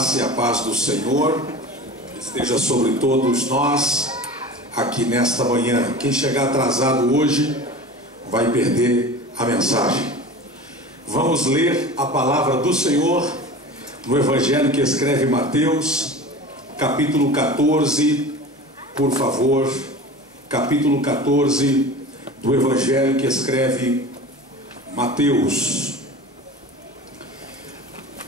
graça e a paz do Senhor esteja sobre todos nós aqui nesta manhã. Quem chegar atrasado hoje vai perder a mensagem. Vamos ler a palavra do Senhor no Evangelho que escreve Mateus, capítulo 14, por favor, capítulo 14 do Evangelho que escreve Mateus.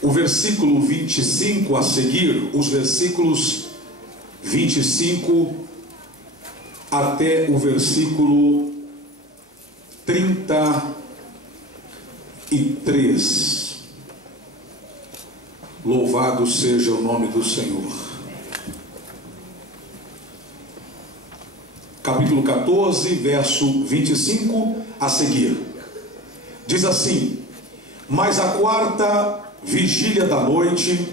O versículo 25 a seguir, os versículos 25 até o versículo 33. Louvado seja o nome do Senhor. Capítulo 14, verso 25 a seguir. Diz assim: mas a quarta vigília da noite,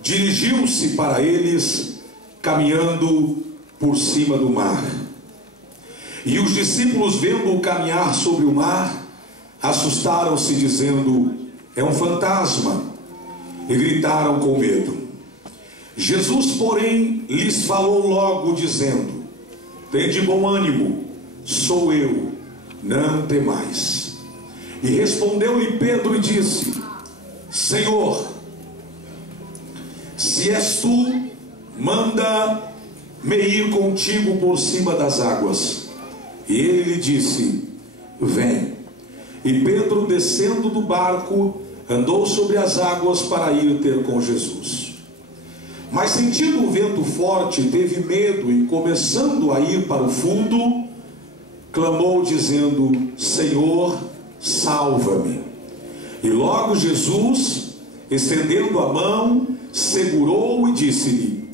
dirigiu-se para eles, caminhando por cima do mar. E os discípulos, vendo-o caminhar sobre o mar, assustaram-se, dizendo: é um fantasma, e gritaram com medo. Jesus, porém, lhes falou logo, dizendo: tende bom ânimo, sou eu, não temais. E respondeu-lhe Pedro e disse: Senhor, se és tu, manda-me ir contigo por cima das águas. E ele lhe disse: vem. E Pedro, descendo do barco, andou sobre as águas para ir ter com Jesus. Mas sentindo o vento forte, teve medo e, começando a ir para o fundo, clamou dizendo: Senhor, salva-me. E logo Jesus, estendendo a mão, segurou-o e disse-lhe: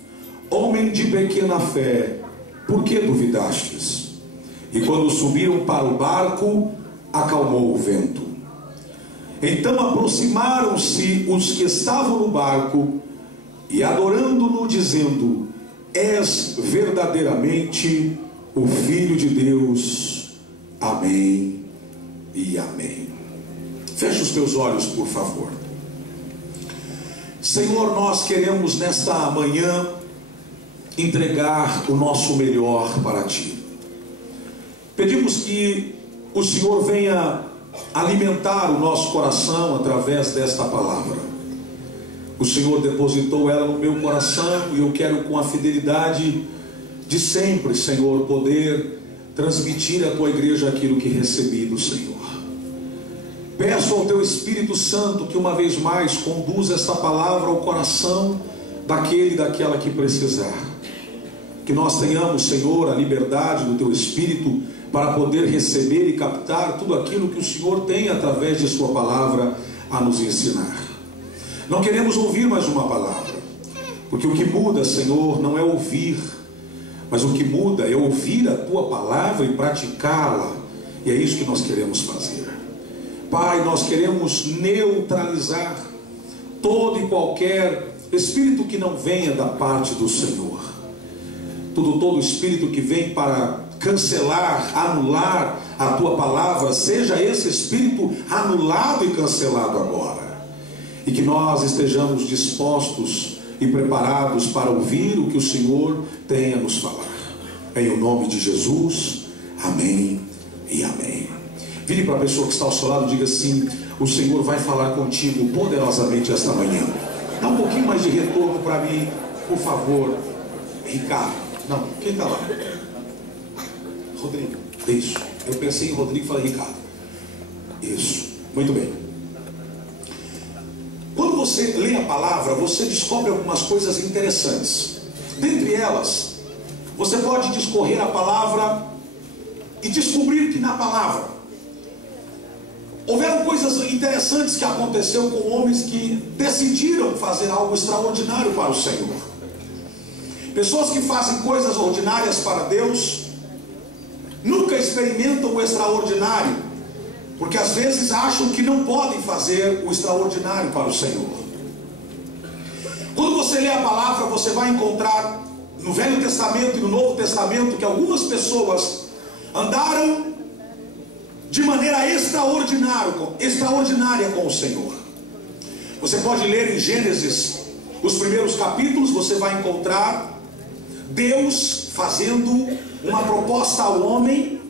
homem de pequena fé, por que duvidastes? E quando subiram para o barco, acalmou o vento. Então aproximaram-se os que estavam no barco, e adorando-no, dizendo: és verdadeiramente o Filho de Deus. Amém e amém. Feche os teus olhos, por favor. Senhor, nós queremos nesta manhã entregar o nosso melhor para Ti. Pedimos que o Senhor venha alimentar o nosso coração através desta palavra. O Senhor depositou ela no meu coração e eu quero, com a fidelidade de sempre, Senhor, poder transmitir à Tua igreja aquilo que recebi do Senhor. Peço ao Teu Espírito Santo que uma vez mais conduza esta palavra ao coração daquele e daquela que precisar. Que nós tenhamos, Senhor, a liberdade do Teu Espírito para poder receber e captar tudo aquilo que o Senhor tem através de Sua palavra a nos ensinar. Não queremos ouvir mais uma palavra, porque o que muda, Senhor, não é ouvir, mas o que muda é ouvir a Tua palavra e praticá-la. E é isso que nós queremos fazer. Pai, nós queremos neutralizar todo e qualquer espírito que não venha da parte do Senhor. Todo espírito que vem para cancelar, anular a Tua palavra, seja esse espírito anulado e cancelado agora. E que nós estejamos dispostos e preparados para ouvir o que o Senhor tem a nos falar. Em o nome de Jesus, amém e amém. Vire para a pessoa que está ao seu lado e diga assim: o Senhor vai falar contigo poderosamente esta manhã. Dá um pouquinho mais de retorno para mim, por favor. Ricardo, não, quem está lá? Rodrigo, isso. Eu pensei em Rodrigo e falei Ricardo. Isso, muito bem. Quando você lê a palavra, você descobre algumas coisas interessantes. Dentre elas, você pode discorrer a palavra e descobrir que na palavra houveram coisas interessantes que aconteceram com homens que decidiram fazer algo extraordinário para o Senhor. Pessoas que fazem coisas ordinárias para Deus nunca experimentam o extraordinário, porque às vezes acham que não podem fazer o extraordinário para o Senhor. Quando você lê a palavra, você vai encontrar no Velho Testamento e no Novo Testamento que algumas pessoas andaram de maneira extraordinária com o Senhor. Você pode ler em Gênesis os primeiros capítulos, você vai encontrar Deus fazendo uma proposta ao homem,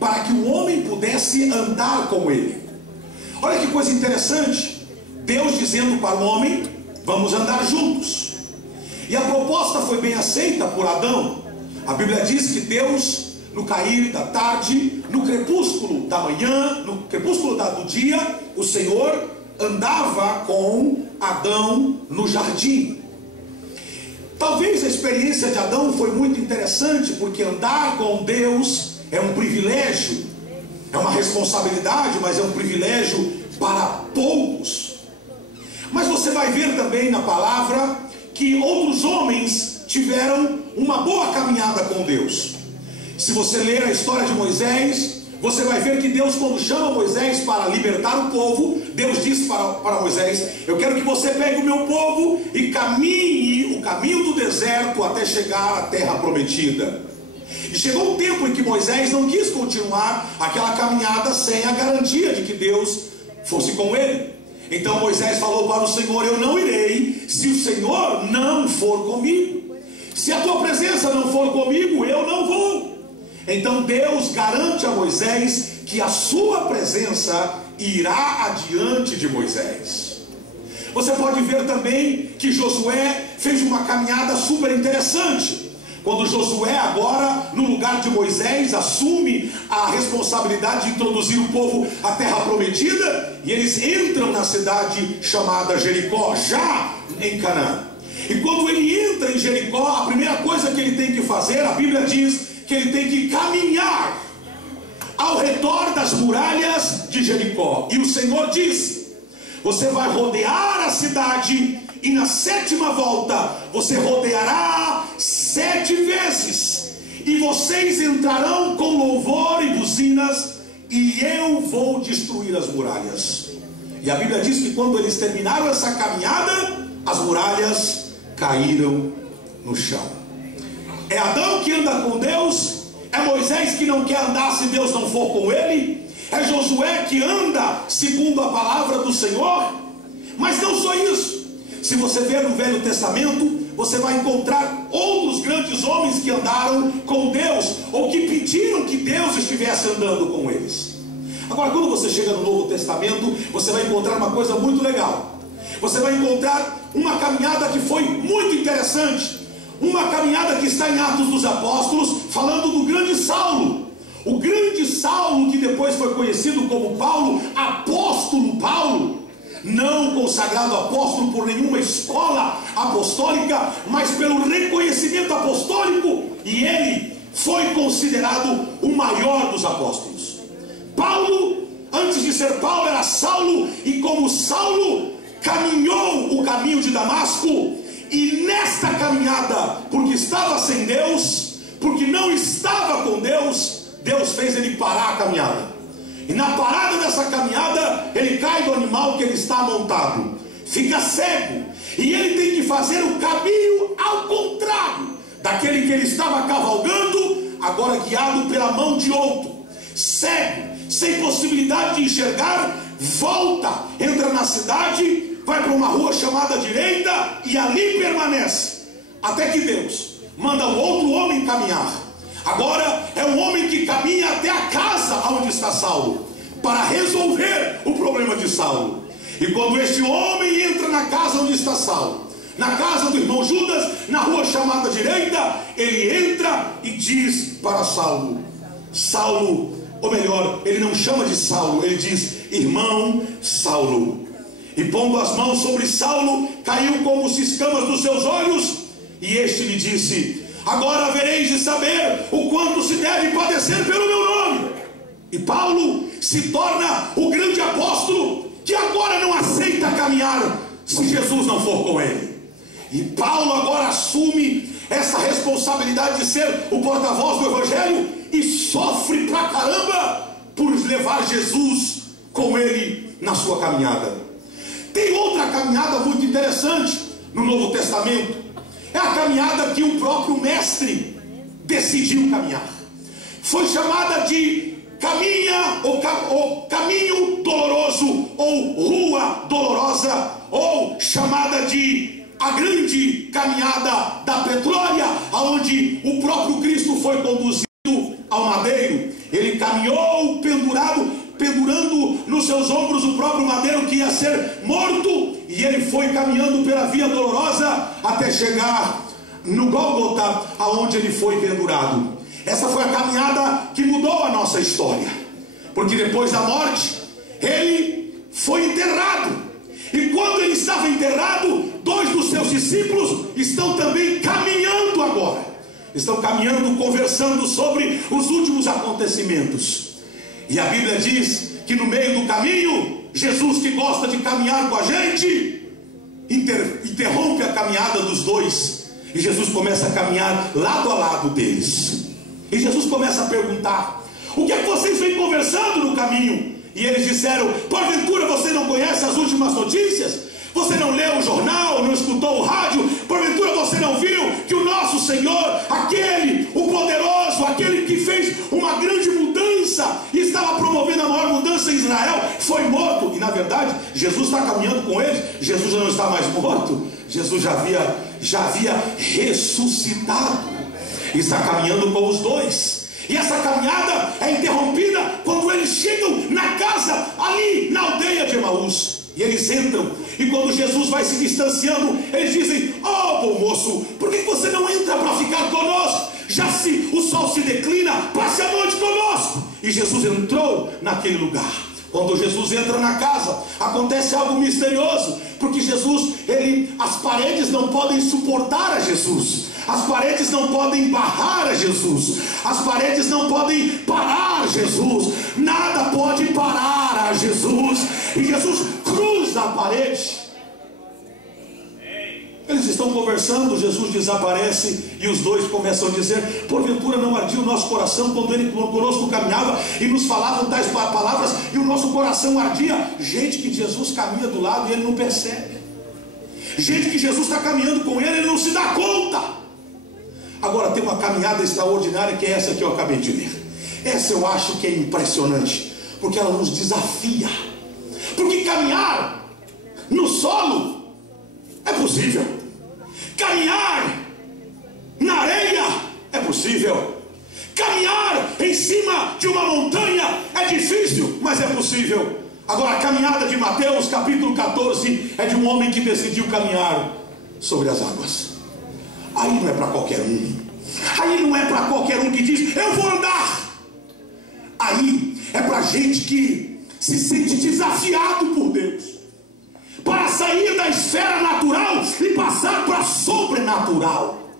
para que o homem pudesse andar com ele. Olha que coisa interessante, Deus dizendo para o homem: vamos andar juntos. E a proposta foi bem aceita por Adão. A Bíblia diz que Deus, no cair da tarde, no crepúsculo da manhã, no crepúsculo do dia, o Senhor andava com Adão no jardim. Talvez a experiência de Adão foi muito interessante, porque andar com Deus é um privilégio, é uma responsabilidade, mas é um privilégio para poucos. Mas você vai ver também na palavra que outros homens tiveram uma boa caminhada com Deus. Se você ler a história de Moisés, você vai ver que Deus, quando chama Moisés para libertar o povo, Deus disse para Moisés: eu quero que você pegue o meu povo e caminhe o caminho do deserto até chegar à terra prometida. E chegou um tempo em que Moisés não quis continuar aquela caminhada sem a garantia de que Deus fosse com ele. Então Moisés falou para o Senhor: eu não irei se o Senhor não for comigo. Se a tua presença não for comigo, eu não vou. Então Deus garante a Moisés que a sua presença irá adiante de Moisés. Você pode ver também que Josué fez uma caminhada super interessante. Quando Josué agora, no lugar de Moisés, assume a responsabilidade de introduzir o povo à terra prometida, e eles entram na cidade chamada Jericó, já em Canaã. E quando ele entra em Jericó, a primeira coisa que ele tem que fazer, a Bíblia diz que ele tem que caminhar ao redor das muralhas de Jericó. E o Senhor disse: você vai rodear a cidade, e na sétima volta você rodeará 7 vezes, e vocês entrarão com louvor e buzinas, e eu vou destruir as muralhas. E a Bíblia diz que quando eles terminaram essa caminhada, as muralhas caíram no chão. É Adão que anda com Deus, é Moisés que não quer andar se Deus não for com ele, é Josué que anda segundo a palavra do Senhor. Mas não só isso. Se você ver no Velho Testamento, você vai encontrar outros grandes homens que andaram com Deus, ou que pediram que Deus estivesse andando com eles. Agora, quando você chega no Novo Testamento, você vai encontrar uma coisa muito legal. Você vai encontrar uma caminhada que foi muito interessante, uma caminhada que está em Atos dos Apóstolos, falando do grande Saulo. O grande Saulo, que depois foi conhecido como Paulo, apóstolo Paulo, não consagrado apóstolo por nenhuma escola apostólica, mas pelo reconhecimento apostólico, e ele foi considerado o maior dos apóstolos. Paulo, antes de ser Paulo, era Saulo, e como Saulo caminhou o caminho de Damasco, e nesta caminhada, porque estava sem Deus, porque não estava com Deus, Deus fez ele parar a caminhada. E na parada dessa caminhada, ele cai do animal que ele está montado, fica cego, e ele tem que fazer o caminho ao contrário daquele que ele estava cavalgando, agora guiado pela mão de outro. Cego, sem possibilidade de enxergar, volta, entra na cidade, vai para uma rua chamada direita, e ali permanece, até que Deus manda um outro homem caminhar. Agora é um homem que caminha até a casa onde está Saulo, para resolver o problema de Saulo. E quando este homem entra na casa onde está Saulo, na casa do irmão Judas, na rua chamada direita, ele entra e diz para Saulo, Saulo, ou melhor, ele não chama de Saulo, ele diz, irmão Saulo. E pondo as mãos sobre Saulo, caiu como se escamas dos seus olhos, e este lhe disse, agora havereis de saber o quanto se deve padecer pelo meu nome. E Paulo se torna o grande apóstolo, que agora não aceita caminhar se Jesus não for com ele. E Paulo agora assume essa responsabilidade de ser o porta-voz do Evangelho, e sofre pra caramba por levar Jesus com ele na sua caminhada. Tem outra caminhada muito interessante no Novo Testamento. É a caminhada que o próprio mestre decidiu caminhar. Foi chamada de ou caminho doloroso, ou rua dolorosa, ou chamada de a grande caminhada da Petrólea, aonde o próprio Cristo foi conduzido ao madeiro. Ele caminhou pendurando nos seus ombros o próprio madeiro que ia ser morto, e ele foi caminhando pela via dolorosa até chegar no Gólgota, aonde ele foi pendurado. Essa foi a caminhada que mudou a nossa história, porque depois da morte ele foi enterrado, e quando ele estava enterrado, 2 dos seus discípulos estão também caminhando agora, estão caminhando, conversando sobre os últimos acontecimentos. E a Bíblia diz que no meio do caminho, Jesus, que gosta de caminhar com a gente, interrompe a caminhada dos 2, e Jesus começa a caminhar lado a lado deles. E Jesus começa a perguntar: o que é que vocês vêm conversando no caminho? E eles disseram: porventura você não conhece as últimas notícias? Você não leu o jornal, não escutou o rádio? Porventura você não viu que o nosso Senhor, aquele, o poderoso, aquele que fez uma grande mudança e estava promovendo a maior mudança em Israel, foi morto? E na verdade, Jesus está caminhando com eles. Jesus já não está mais morto, Jesus já havia ressuscitado, e está caminhando com os 2. E essa caminhada é interrompida quando eles chegam na casa, ali na aldeia de Emaús. E eles entram, e quando Jesus vai se distanciando, eles dizem: oh, bom moço, por que você não entra para ficar conosco? Já se o sol se declina, passe a noite conosco. E Jesus entrou naquele lugar. Quando Jesus entra na casa, acontece algo misterioso, porque Jesus, as paredes não podem suportar a Jesus, as paredes não podem barrar a Jesus, as paredes não podem parar Jesus, nada pode parar a Jesus. E Jesus cruza a parede. Eles estão conversando, Jesus desaparece, e os 2 começam a dizer: porventura não ardia o nosso coração quando ele conosco caminhava e nos falavam tais palavras, e o nosso coração ardia? Gente que Jesus caminha do lado e ele não percebe, gente que Jesus está caminhando com ele, ele não se dá conta. Agora tem uma caminhada extraordinária, que é essa que eu acabei de ler. Essa eu acho que é impressionante, porque ela nos desafia. Porque caminhar no solo é possível, caminhar na areia é possível, caminhar em cima de uma montanha é difícil, mas é possível. Agora a caminhada de Mateus capítulo 14 é de um homem que decidiu caminhar sobre as águas. Aí não é para qualquer um, aí não é para qualquer um que diz: eu vou andar. Aí é para gente que se sente desafiado por Deus, para sair da esfera natural e passar para a sobrenatural.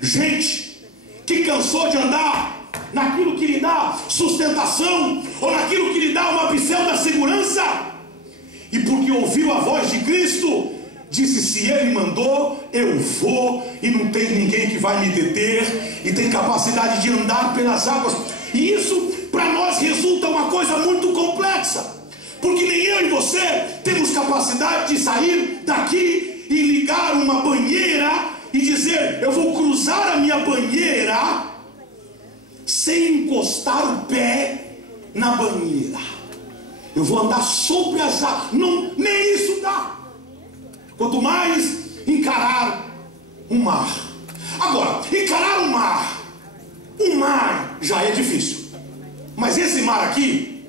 Gente que cansou de andar naquilo que lhe dá sustentação, ou naquilo que lhe dá uma pseudo segurança, e porque ouviu a voz de Cristo, disse: se Ele mandou, eu vou, e não tem ninguém que vai me deter, e tem capacidade de andar pelas águas. E isso para nós resulta uma coisa muito complexa, porque nem eu e você temos capacidade de sair daqui e ligar uma banheira e dizer: eu vou cruzar a minha banheira sem encostar o pé na banheira, eu vou andar sobre as águas. Não, nem isso dá, quanto mais encarar um mar. Agora, encarar um mar já é difícil, mas esse mar aqui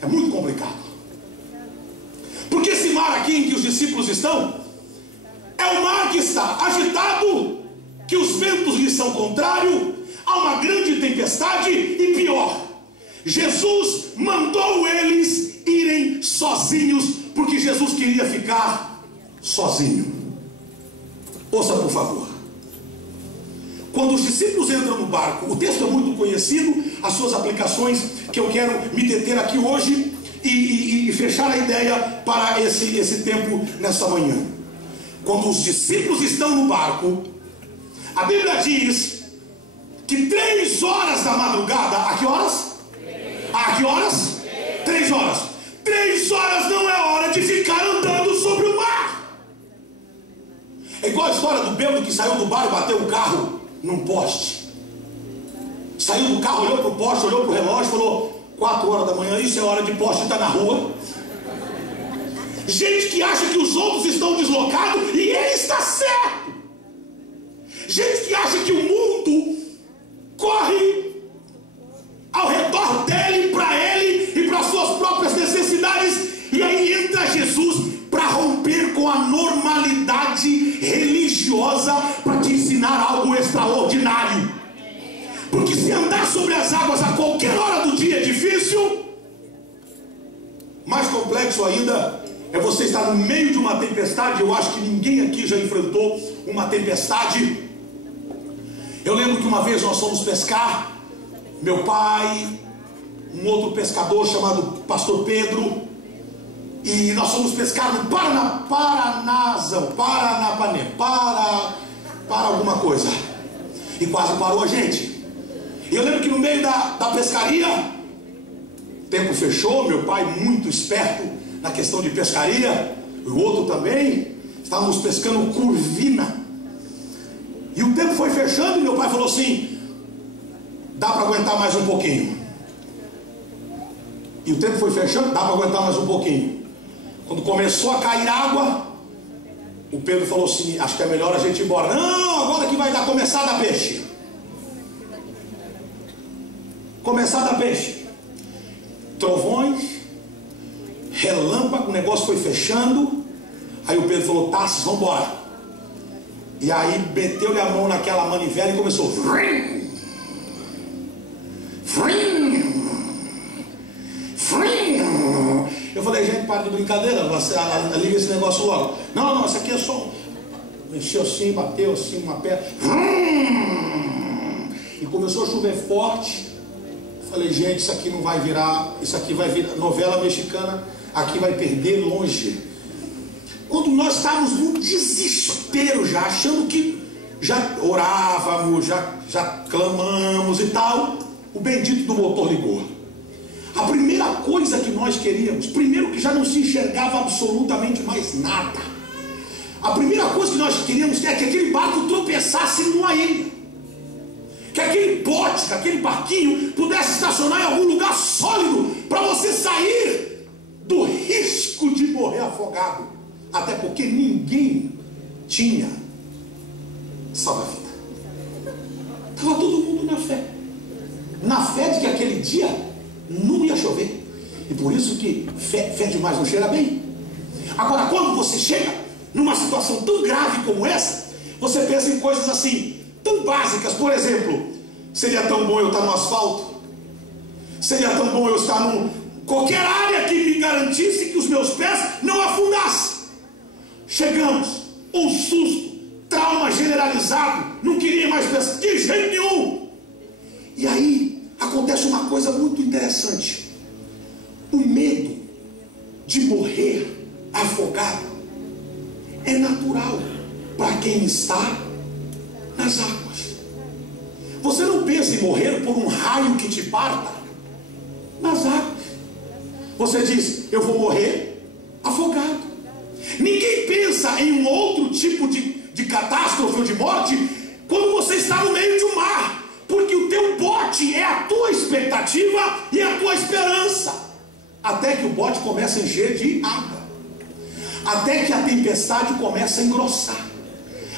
é muito complicado, porque esse mar aqui em que os discípulos estão é um mar que está agitado, que os ventos lhe são contrários, há uma grande tempestade, e pior, Jesus mandou eles irem sozinhos, porque Jesus queria ficar sozinho. Ouça por favor, quando os discípulos entram no barco, o texto é muito conhecido, as suas aplicações que eu quero me deter aqui hoje e fechar a ideia para esse tempo nessa manhã. Quando os discípulos estão no barco, a Bíblia diz que 3 horas da madrugada, a que horas? A que horas? 3 horas. 3 horas não é hora de ficar andando sobre o mar. É igual a história do bêbado que saiu do bar e bateu o carro num poste. Saiu do carro, olhou para o poste, olhou para o relógio, falou: 4 horas da manhã, isso é hora de poste estar na rua. gente que acha que os outros estão deslocados e ele está certo, gente que acha que o mundo corre ao redor dele, para ele e para suas próprias necessidades. E aí entra Jesus para romper com a normalidade religiosa, para te ensinar algo extraordinário. Porque se andar sobre as águas a qualquer hora do dia é difícil, mais complexo ainda é você estar no meio de uma tempestade. Eu acho que ninguém aqui já enfrentou uma tempestade. Eu lembro que uma vez nós fomos pescar, meu pai, um outro pescador chamado Pastor Pedro, e nós fomos pescar no Paranazão, Paranapanema, para alguma coisa, e quase parou a gente. E eu lembro que no meio da pescaria, o tempo fechou, meu pai muito esperto na questão de pescaria, o outro também, estávamos pescando curvina, e o tempo foi fechando, e meu pai falou assim: dá para aguentar mais um pouquinho. E o tempo foi fechando, dá para aguentar mais um pouquinho. Quando começou a cair água, o Pedro falou assim: acho que é melhor a gente ir embora. Não, agora que vai começar a dar peixe. Começar a dar peixe. Trovões, relâmpago, o negócio foi fechando. Aí o Pedro falou: tá, vocês vão embora. E aí meteu-lhe a mão naquela manivela e começou. Vrim, vrim, vrim. Eu falei: gente, para de brincadeira, liga esse negócio logo. Não, isso aqui é só. Mexeu assim, bateu assim uma pedra. E começou a chover forte. Falei: gente, isso aqui não vai virar. Isso aqui vai virar novela mexicana. Aqui vai perder longe. Quando nós estávamos no desespero já, achando que já orávamos, já clamamos e tal, o bendito do motor ligou. A primeira coisa que nós queríamos, primeiro que já não se enxergava absolutamente mais nada, a primeira coisa que nós queríamos é que aquele barco tropeçasse numa ilha, que aquele bote, que aquele barquinho pudesse estacionar em algum lugar sólido, para você sair do risco de morrer afogado. Até porque ninguém tinha salva-vida. Estava todo mundo na fé de que aquele dia não ia chover. E por isso que fé demais não cheira bem. Agora, quando você chega numa situação tão grave como essa, você pensa em coisas assim, tão básicas. Por exemplo, seria tão bom eu estar no asfalto? Seria tão bom eu estar qualquer área que me garantisse que os meus pés não afundassem. Chegamos, um susto, trauma generalizado, não queria mais pensar de jeito nenhum. E aí acontece uma coisa muito interessante. O medo de morrer afogado é natural para quem está nas águas. Você não pensa em morrer por um raio que te parta nas águas. Você diz: eu vou morrer afogado. Ninguém pensa em um outro tipo de catástrofe ou de morte quando você está no meio de um mar, porque o teu bote é a tua expectativa e a tua esperança, até que o bote começa a encher de água, até que a tempestade começa a engrossar,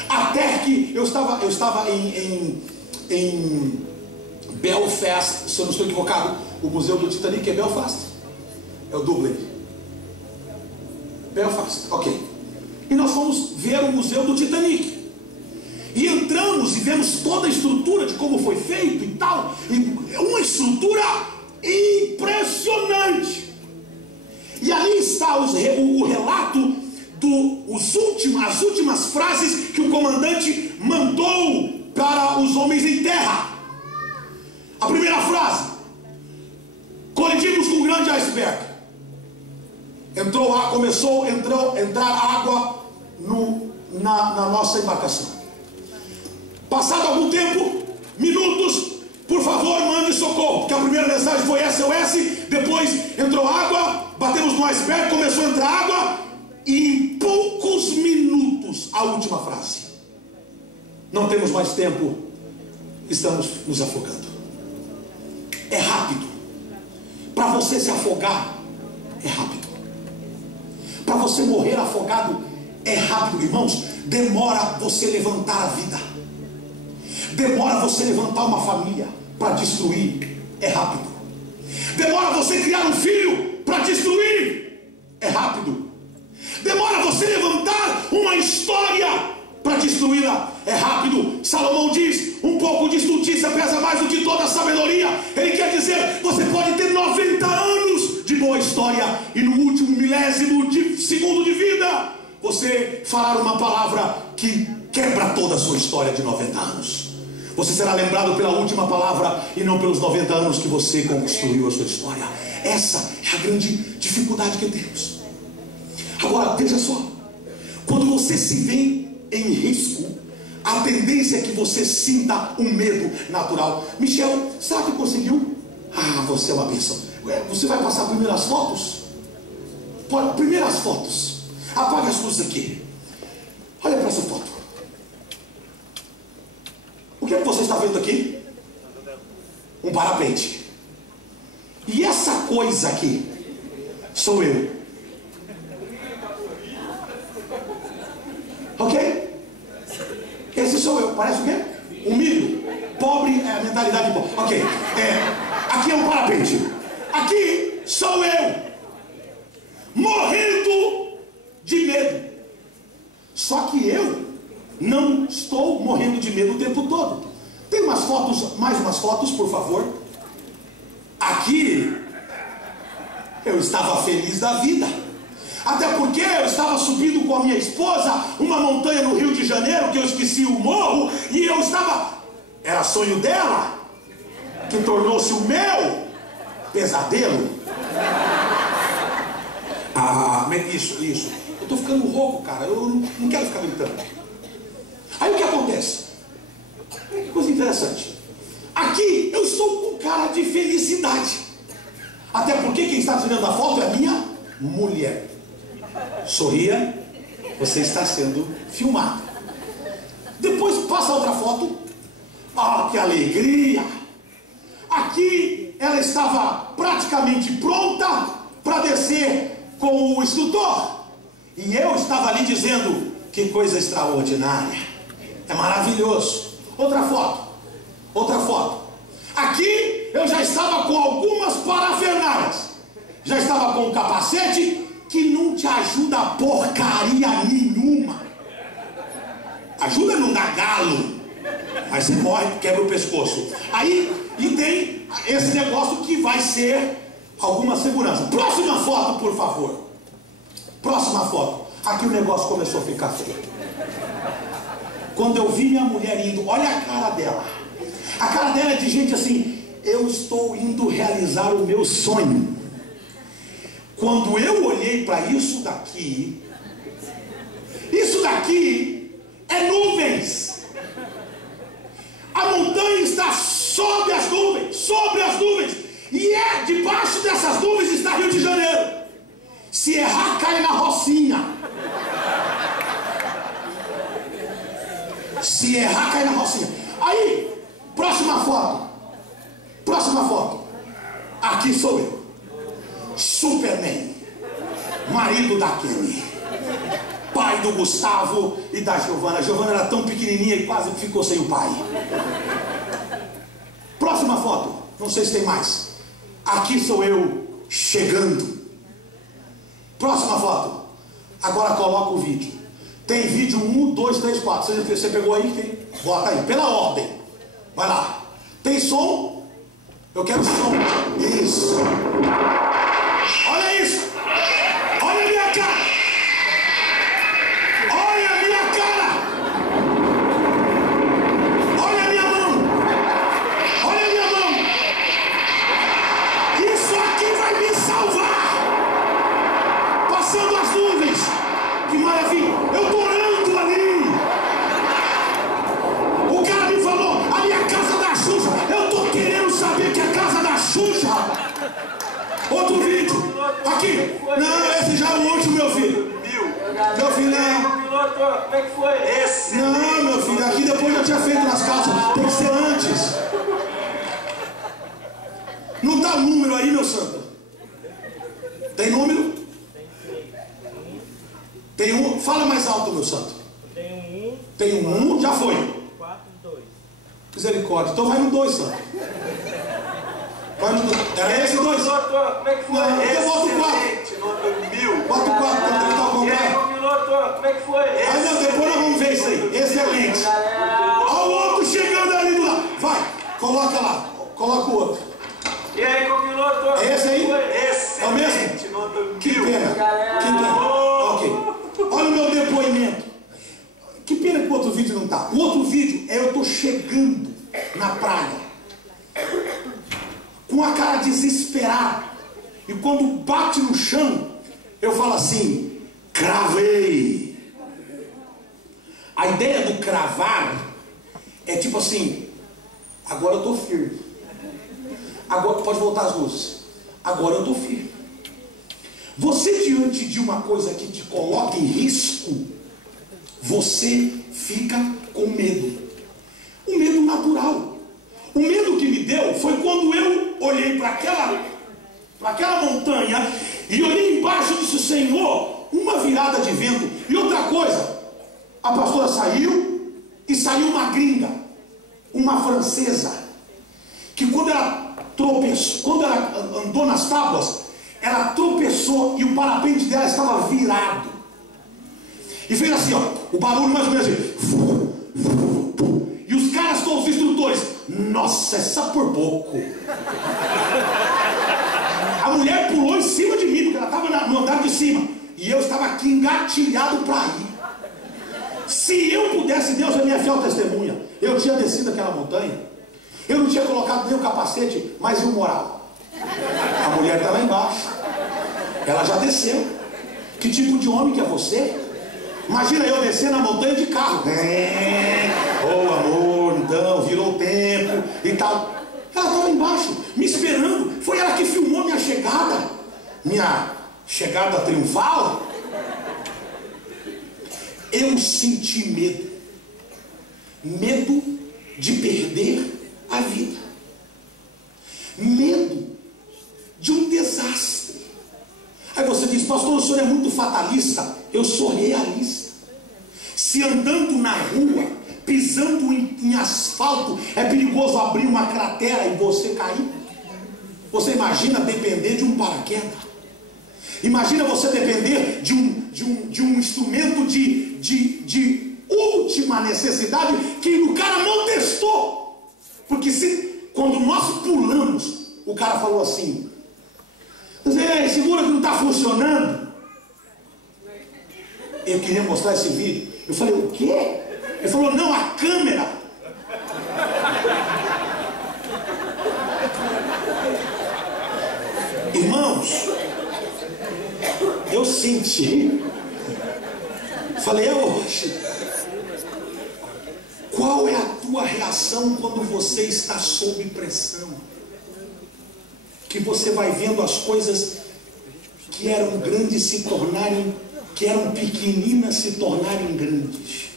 até que eu estava em Belfast, se eu não estou equivocado, o museu do Titanic é Belfast, é o Dublin. Belfast, ok. E nós fomos ver o museu do Titanic. E entramos e vemos toda a estrutura de como foi feito e tal. E uma estrutura impressionante. E ali está o relato as últimas frases que o comandante mandou para os homens em terra. A primeira frase: colidimos com um grande iceberg. Começou a entrar água na nossa embarcação. Passado algum tempo, minutos, por favor, mande socorro. Porque a primeira mensagem foi SOS, depois entrou água, batemos no iceberg, começou a entrar água, e em poucos minutos, a última frase: não temos mais tempo, estamos nos afogando. É rápido. Para você se afogar, é rápido. para você morrer afogado é rápido, irmãos. Demora você levantar a vida, demora você levantar uma família para destruir, é rápido. Demora você criar um filho para destruir, é rápido. Demora você levantar uma história para destruí-la, é rápido. Salomão diz: um pouco de estultícia pesa mais do que toda a sabedoria. Ele quer dizer, você pode ter 90 anos de boa história, e no último milésimo de segundo de vida, você falar uma palavra que quebra toda a sua história de 90 anos. Você será lembrado pela última palavra e não pelos 90 anos que você construiu a sua história. Essa é a grande dificuldade que temos. Agora, veja só, quando você se vê em risco, a tendência é que você sinta um medo natural. Michel, será que conseguiu? Ah, você é uma bênção. Você vai passar primeiras fotos? Primeiras fotos. Apaga as luzes aqui. Olha para essa foto. O que é que você está vendo aqui? Um parapente. E essa coisa aqui sou eu. Ok? Esse sou eu. Parece o quê? Um milho. Pobre é a mentalidade pobre. Ok. Aqui é um parapente. Aqui sou eu. Morrendo de medo. Só que eu não estou morrendo de medo o tempo todo. Tem umas fotos, mais umas fotos, por favor. Aqui eu estava feliz da vida. Até porque eu estava subindo com a minha esposa uma montanha no Rio de Janeiro, que eu esqueci o morro, e eu estava... Era sonho dela, que tornou-se o meu pesadelo. Isso. Eu estou ficando rouco, cara. Eu não quero ficar gritando. Aí o que acontece? Que coisa interessante. Aqui eu estou com cara de felicidade. Até porque quem está tirando a foto é a minha mulher. Sorria, você está sendo filmado. Depois passa outra foto. Ah, que alegria! Aqui ela estava praticamente pronta para descer com o instrutor. E eu estava ali dizendo: que coisa extraordinária, é maravilhoso. Outra foto. Aqui eu já estava com algumas parafernálias. Já estava com um capacete que não te ajuda a porcaria nenhuma. Ajuda a não dar galo, mas você morre, quebra o pescoço. Aí, e tem esse negócio que vai ser alguma segurança. Próxima foto, por favor. Próxima foto. Aqui o negócio começou a ficar feio. Quando eu vi minha mulher indo, olha a cara dela. A cara dela é de gente assim: eu estou indo realizar o meu sonho. Quando eu olhei para isso daqui é nuvens. A montanha está sobre as nuvens, e debaixo dessas nuvens está Rio de Janeiro. Se errar, cai na Rocinha. Aí, próxima foto. Aqui sou eu, Superman, marido da Kenny, pai do Gustavo e da Giovana. A Giovana era tão pequenininha e quase ficou sem o pai. Próxima foto, não sei se tem mais. Aqui sou eu chegando. Próxima foto. Agora coloca o vídeo. Tem vídeo 1, 2, 3, 4. Você pegou aí? Bota aí, pela ordem. Vai lá. Tem som? Eu quero som. Isso. Olha isso. Olha a minha cara. Olha a minha cara. Olha a minha mão. Olha a minha mão. Isso aqui vai me salvar. Passando as nuvens. Que maravilha. Eu tô orando ali. O cara me falou: a minha casa da Xuxa. Eu tô querendo saber que é a casa da Xuxa. Outro vídeo. Aqui. Não, esse já é o último, meu filho. Meu filho, não. Como é que foi? Esse? Não, meu filho. Aqui depois eu tinha feito nas calças. Tem que ser antes. Não tá o número aí, meu santo? Tem número? Fala mais alto, meu santo. Tenho um, já foi. 4, 2. Misericórdia. Então vai no 2, santo. Vai no 2. Era esse 2? Como é que foi? Não, eu boto 4. Bota o 4 para tentar o E aí, contrário. copiloto, como é que foi? Aí não, depois nós vamos ver isso aí. Excelente. Olha o outro chegando ali do lado. Vai, coloca lá. Coloca o outro. E aí, copiloto? É esse aí? Esse. É o mesmo? Que pena. Que pena. Ok. Olha o meu depoimento. Que pena que o outro vídeo não tá. O outro vídeo é eu tô chegando na praia com a cara desesperada. E quando bate no chão, eu falo assim: cravei. A ideia do cravar é tipo assim: agora eu tô firme. Agora pode voltar as luzes. Agora eu tô firme. Você, diante de uma coisa que te coloca em risco, você fica com medo. Um medo natural. O medo que me deu foi quando eu olhei para aquela montanha e olhei embaixo e disse: Senhor, uma virada de vento. E outra coisa, a pastora saiu e saiu uma gringa, uma francesa, que quando ela tropeçou, quando ela andou nas tábuas, ela tropeçou e o parapente dela estava virado. E fez assim, ó, o barulho mais ou menos assim. E os caras, todos os instrutores: nossa, é só por pouco. A mulher pulou em cima de mim, porque ela estava no andar de cima. E eu estava aqui engatilhado para ir. Se eu pudesse, Deus é minha fiel testemunha, eu tinha descido aquela montanha. Eu não tinha colocado nem o capacete, mas e o moral? A mulher está lá embaixo. Ela já desceu. Que tipo de homem que é você? Imagina eu descer na montanha de carro. Oh amor, então, virou o tempo e tal. Ela estava embaixo, me esperando. Foi ela que filmou minha chegada triunfal. Eu senti medo. Medo de perder a vida. Medo de um desastre. Aí você diz: pastor, o senhor é muito fatalista. Eu sou realista. Se andando na rua, pisando em asfalto, é perigoso abrir uma cratera e você cair, você imagina depender de um paraquedas? Imagina você depender de um instrumento de última necessidade que o cara não testou. Porque quando nós pulamos, o cara falou assim: segura que não está funcionando. Eu queria mostrar esse vídeo. Eu falei: o quê? Ele falou: não, a câmera. Irmãos, eu senti. Falei: hoje, qual é a tua reação quando você está sob pressão? Que você vai vendo as coisas que eram grandes se tornarem, que eram pequeninas se tornarem grandes.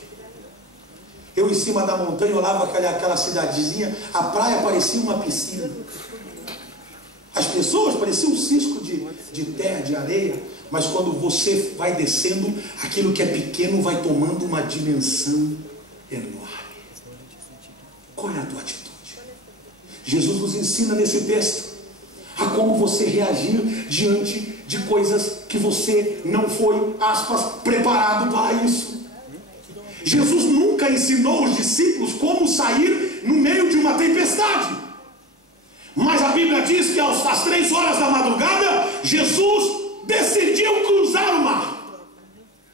Eu em cima da montanha olhava aquela cidadezinha, a praia parecia uma piscina. As pessoas pareciam um cisco de terra, de areia. Mas quando você vai descendo, aquilo que é pequeno vai tomando uma dimensão enorme. Qual é a tua atitude? Jesus nos ensina nesse texto a como você reagir diante de coisas que você não foi, aspas, preparado para isso. Jesus nunca ensinou os discípulos como sair no meio de uma tempestade. Mas a Bíblia diz que às 3 horas da madrugada, Jesus decidiu cruzar o mar.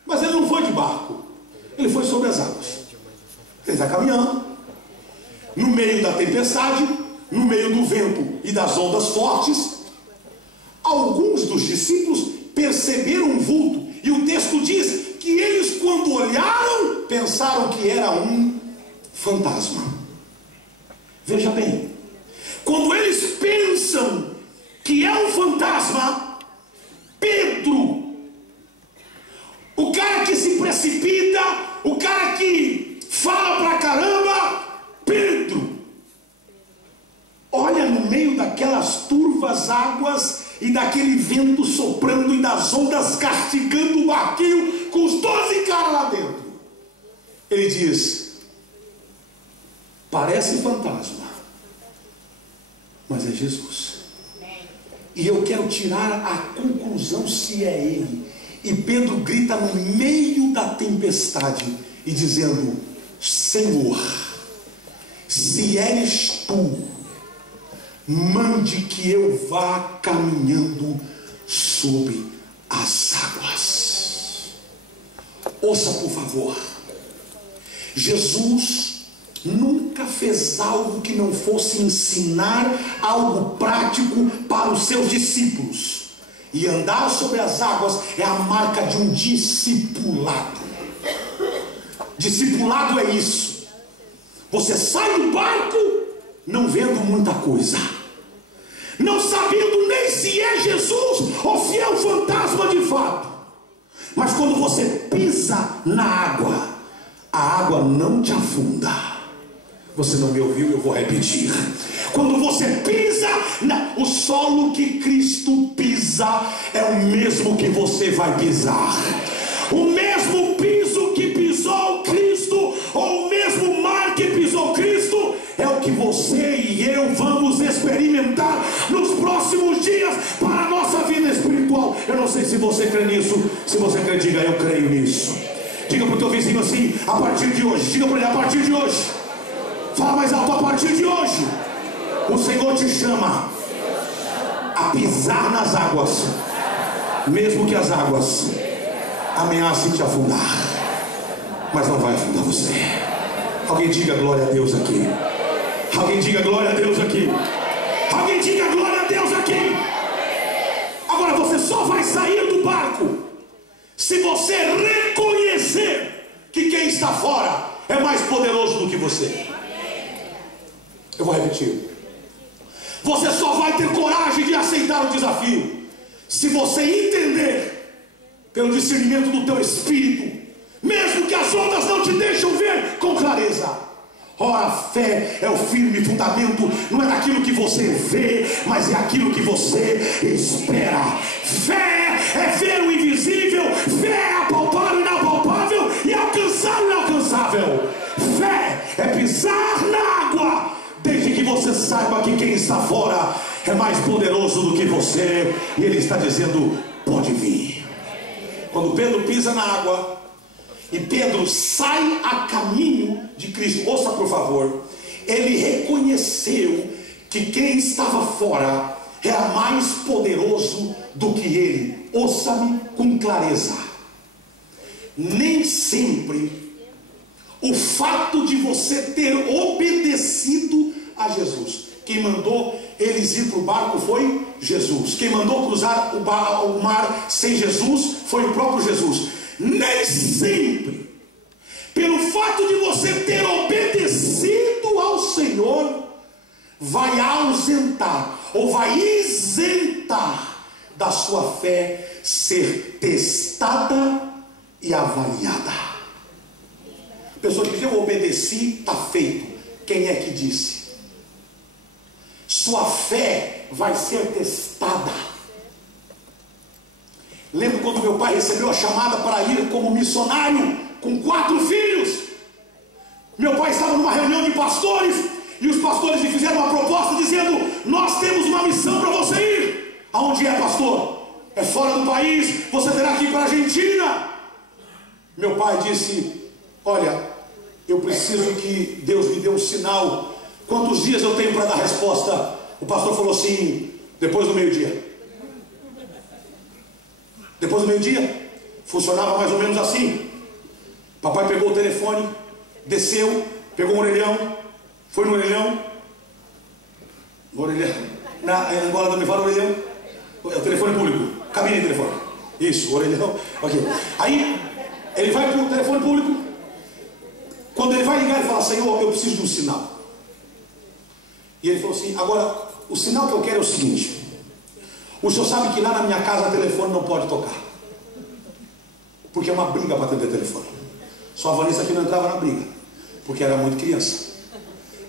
Mas ele não foi de barco, ele foi sobre as águas. Ele está caminhando no meio da tempestade, no meio do vento e das ondas fortes. Alguns dos discípulos perceberam um vulto, e o texto diz que eles, quando olharam, pensaram que era um fantasma. Veja bem, quando eles pensam que é um fantasma, Pedro, o cara que se precipita, o cara que fala pra caramba, Pedro olha no meio daquelas turvas águas e daquele vento soprando e das ondas castigando o barquinho com os 12 caras lá dentro. Ele diz: parece fantasma, mas é Jesus. E eu quero tirar a conclusão se é Ele. E Pedro grita no meio da tempestade e dizendo: Senhor, se eres tu, mande que eu vá caminhando sobre as águas. Ouça, por favor. Jesus nunca fez algo que não fosse ensinar algo prático para os seus discípulos. E andar sobre as águas é a marca de um discipulado. Discipulado é isso. Você sai do barco não vendo muita coisa, não sabendo nem se é Jesus ou se é um fantasma de fato. Mas quando você pisa na água, a água não te afunda. Você não me ouviu, eu vou repetir. Quando você pisa, o solo que Cristo pisa é o mesmo que você vai pisar. O mesmo piso que pisou Cristo, ou o mesmo mar que pisou Cristo, é o que você e eu vamos experimentar nos próximos dias para a nossa vida espiritual. Eu não sei se você crê nisso. Se você crê, diga: eu creio nisso. Diga para o teu vizinho assim: a partir de hoje. Diga para ele: a partir de hoje. Fala mais alto: a partir de hoje o Senhor te chama a pisar nas águas, mesmo que as águas ameacem te afundar, mas não vai afundar você. Alguém diga glória a Deus aqui. Alguém diga glória a Deus aqui. Alguém diga glória a Deus aqui. Agora você só vai sair do barco se você reconhecer que quem está fora é mais poderoso do que você. Eu vou repetir. Você só vai ter coragem de aceitar o desafio se você entender, pelo discernimento do teu espírito, mesmo que as ondas não te deixam ver com clareza. Ora, a fé é o firme fundamento, não é daquilo que você vê, mas é aquilo que você espera. Fé é ver o invisível, fé é apalpar o inapalpável e alcançar o inalcançável. Fé é pisar na água, desde que você saiba que quem está fora é mais poderoso do que você, e ele está dizendo: pode vir. Quando Pedro pisa na água e Pedro sai a caminho de Cristo, ouça por favor, ele reconheceu que quem estava fora era mais poderoso do que ele. Ouça-me com clareza: nem sempre o fato de você ter obedecido a Jesus, quem mandou eles ir para o barco foi Jesus, quem mandou cruzar o mar sem Jesus foi o próprio Jesus. Nem sempre, pelo fato de você ter obedecido ao Senhor, vai ausentar ou vai isentar da sua fé ser testada e avaliada. A pessoa que diz: eu obedeci, está feito. Quem é que disse? Sua fé vai ser testada. Lembro quando meu pai recebeu a chamada para ir como missionário com 4 filhos. Meu pai estava numa reunião de pastores e os pastores lhe fizeram uma proposta dizendo: nós temos uma missão para você ir. Aonde é, pastor? É fora do país, você terá que ir para a Argentina. Meu pai disse: olha, eu preciso que Deus me dê um sinal. Quantos dias eu tenho para dar resposta? O pastor falou assim: depois do meio-dia. Depois do meio-dia. Funcionava mais ou menos assim. Papai pegou o telefone, desceu, pegou um orelhão, foi no orelhão. No orelhão. Na Angola também fala orelhão. É o telefone público. Cabine de telefone. Isso, orelhão. Ok. Aí ele vai para o telefone público. Quando ele vai ligar, ele fala: Senhor, eu preciso de um sinal. E ele falou assim: agora, o sinal que eu quero é o seguinte: o senhor sabe que lá na minha casa o telefone não pode tocar, porque é uma briga para atender telefone. Só a Vanessa aqui não entrava na briga, porque era muito criança.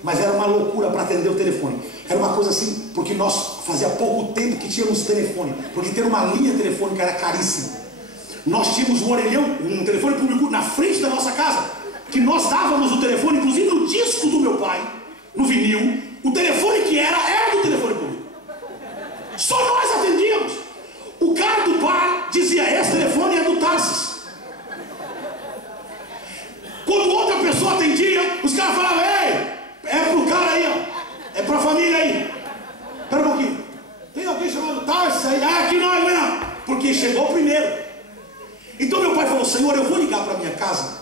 Mas era uma loucura para atender o telefone. Era uma coisa assim, porque nós fazia pouco tempo que tínhamos telefone, porque ter uma linha telefônica era caríssimo. Nós tínhamos um orelhão, um telefone público na frente da nossa casa, que nós dávamos o telefone, inclusive no disco do meu pai, no vinil, o telefone que era do telefone público. Só nós atendíamos. O cara do bar dizia: esse telefone é do Tarsis. Quando outra pessoa atendia, os caras falavam: ei, é pro cara aí, ó, é pra família aí. Espera um pouquinho, tem alguém chamado Tarsis aí? É aqui nós mesmo, porque chegou primeiro. Então meu pai falou: Senhor, eu vou ligar para minha casa,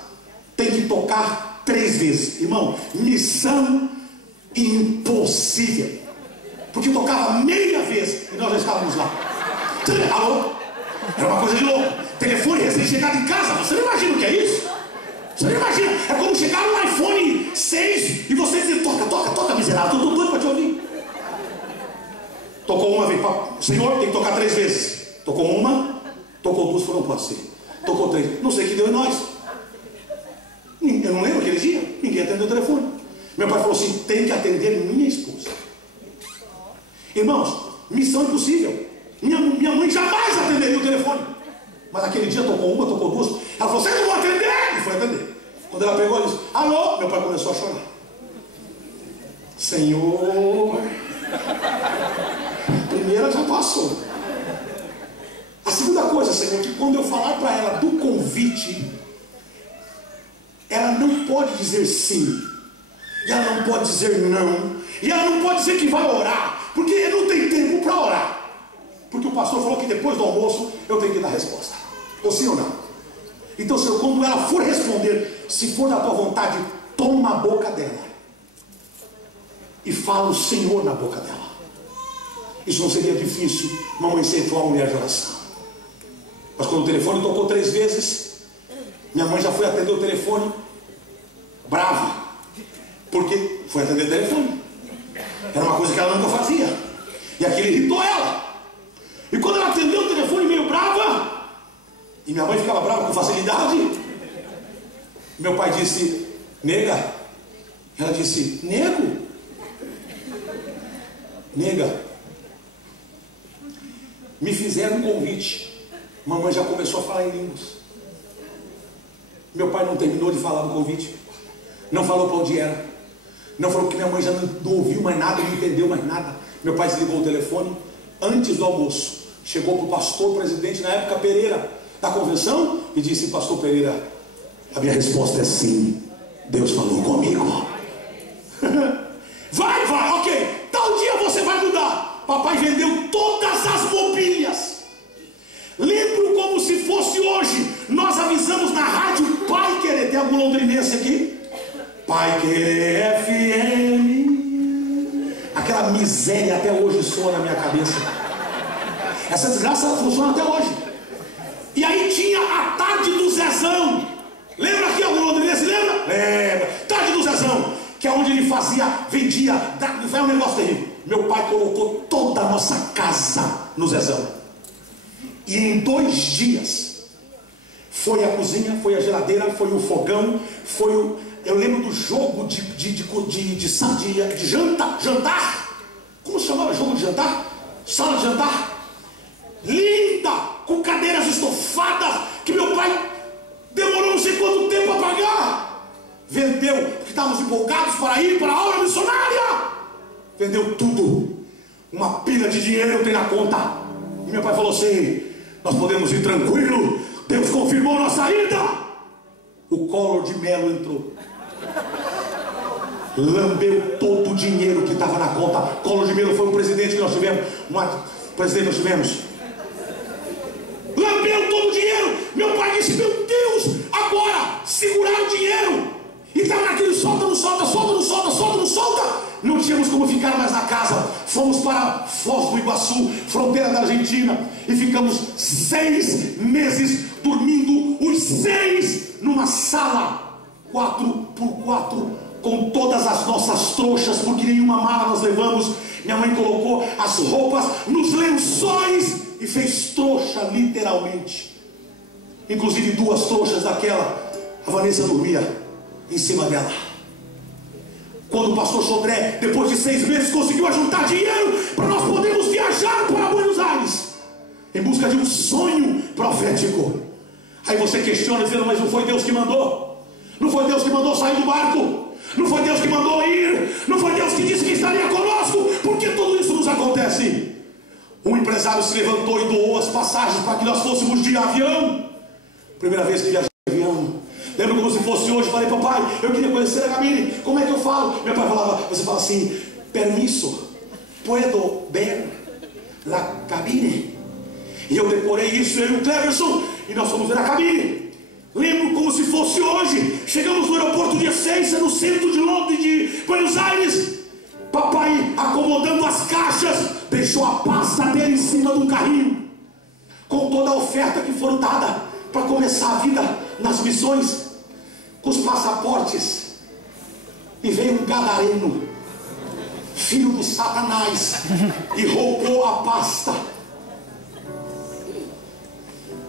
tem que tocar 3 vezes. Irmão, missão impossível, porque tocava meia vez e nós já estávamos lá. Alô? Era uma coisa de louco. Telefone recém-chegado em casa, você não imagina o que é isso? Você não imagina? É como chegar no iPhone 6 e você dizer: toca, miserável, eu tô doido para te ouvir. Tocou uma vez, Senhor, tem que tocar 3 vezes. Tocou uma, tocou 2, falou: não pode ser. Tocou 3, não sei o que deu em nós. Eu não lembro aquele dia, ninguém atendeu o telefone. Meu pai falou assim: tem que atender minha esposa. Irmãos, missão impossível. Minha mãe jamais atenderia o telefone. Mas aquele dia tocou uma, tocou 2. Ela falou: vocês não vão atender? E foi atender. Quando ela pegou, ela disse: alô? Meu pai começou a chorar. Senhor, a primeira já passou. A segunda coisa, Senhor, que quando eu falar para ela do convite, ela não pode dizer sim, e ela não pode dizer não, e ela não pode dizer que vai orar, porque não tem tempo para orar, porque o pastor falou que depois do almoço eu tenho que dar resposta, ou sim ou não. Então, Senhor, quando ela for responder, se for da tua vontade, toma a boca dela e fala o Senhor na boca dela. Isso não seria difícil, mamãe sempre foi uma mulher de oração. Mas quando o telefone tocou 3 vezes, minha mãe já foi atender o telefone brava, porque foi atender o telefone. Era uma coisa que ela nunca fazia, e aquilo irritou ela. E quando ela atendeu o telefone meio brava, e minha mãe ficava brava com facilidade, meu pai disse: nega. Ela disse: nego. Nega, me fizeram um convite. Mamãe já começou a falar em línguas. Meu pai não terminou de falar do convite, não falou para onde era, não falou que minha mãe já não ouviu mais nada, não entendeu mais nada. Meu pai desligou o telefone antes do almoço, chegou para o pastor presidente na época, Pereira, da convenção, e disse: pastor Pereira, a minha resposta é sim, Deus falou comigo. Vai, ok, tal dia você vai mudar. Papai vendeu todas as mobílias. Lembro como se fosse hoje. Nós avisamos na rádio Pai Querer. Tem algum londrinense aqui? Pai Querer FM. Aquela miséria até hoje soa na minha cabeça. Essa desgraça funciona até hoje. E aí tinha a tarde do Zezão. Lembra aqui algum londrinense? Lembra? Lembra. Tarde do Zezão, que é onde ele vendia. Foi um negócio terrível. Meu pai colocou toda a nossa casa no Zezão. E em 2 dias foi a cozinha, foi a geladeira, foi o fogão, foi o... Eu lembro do jogo de jantar. Como se chamava jogo de jantar? Sala de jantar. Linda, com cadeiras estofadas, que meu pai demorou não sei quanto tempo a pagar. Vendeu, porque estávamos empolgados para ir para a aula missionária. Vendeu tudo. Uma pilha de dinheiro tem na conta. E meu pai falou assim: nós podemos ir tranquilo, Deus confirmou nossa ida. O Collor de Mello entrou, lambeu todo o dinheiro que estava na conta. Collor de Mello foi um presidente que nós tivemos, lambeu todo o dinheiro. Meu pai disse: meu Deus, agora segurar o dinheiro. E estava naquele solta, não solta, solta, não solta, solta, não solta. Não tínhamos como ficar mais na casa. Fomos para Foz do Iguaçu, fronteira da Argentina, e ficamos 6 meses dormindo, os 6 numa sala 4x4, com todas as nossas trouxas, porque nenhuma mala nós levamos. Minha mãe colocou as roupas nos lençóis e fez trouxa literalmente. Inclusive 2 trouxas daquela, a Vanessa dormia em cima dela. Quando o pastor Sodré, depois de 6 meses, conseguiu ajuntar dinheiro para nós podermos viajar para Buenos Aires, em busca de um sonho profético. Aí você questiona, dizendo: mas não foi Deus que mandou? Não foi Deus que mandou sair do barco? Não foi Deus que mandou ir? Não foi Deus que disse que estaria conosco? Por que tudo isso nos acontece? Um empresário se levantou e doou as passagens para que nós fôssemos de avião. Primeira vez que viajei de avião, lembro como se fosse hoje. Falei: papai, eu queria conhecer a cabine. Como é que eu falo? Meu pai falava: você fala assim: permiso, puedo ver la cabine. E eu decorei isso, eu e o Cleverson, e nós fomos ver a cabine. Lembro como se fosse hoje. Chegamos no aeroporto de Ezeiza, no centro de Londres, de Buenos Aires. Papai, acomodando as caixas, deixou a pasta dele em cima do carrinho, com toda a oferta que foi dada para começar a vida nas missões, com os passaportes. E veio um gadareno, filho do Satanás, e roubou a pasta.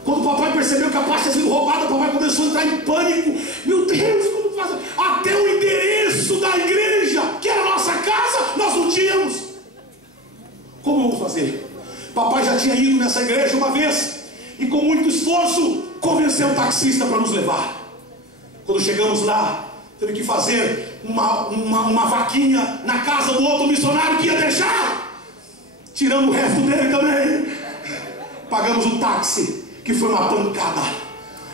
Quando o papai percebeu que a pasta tinha sido roubada, o papai começou a entrar em pânico. Meu Deus, como fazer? Até o endereço da igreja, que era a nossa casa, nós não tínhamos. Como vamos fazer? Papai já tinha ido nessa igreja uma vez, e com muito esforço convenceu um taxista para nos levar. Quando chegamos lá, teve que fazer uma vaquinha na casa do outro missionário que ia deixar. Tiramos o resto dele também. Pagamos um táxi, que foi uma pancada.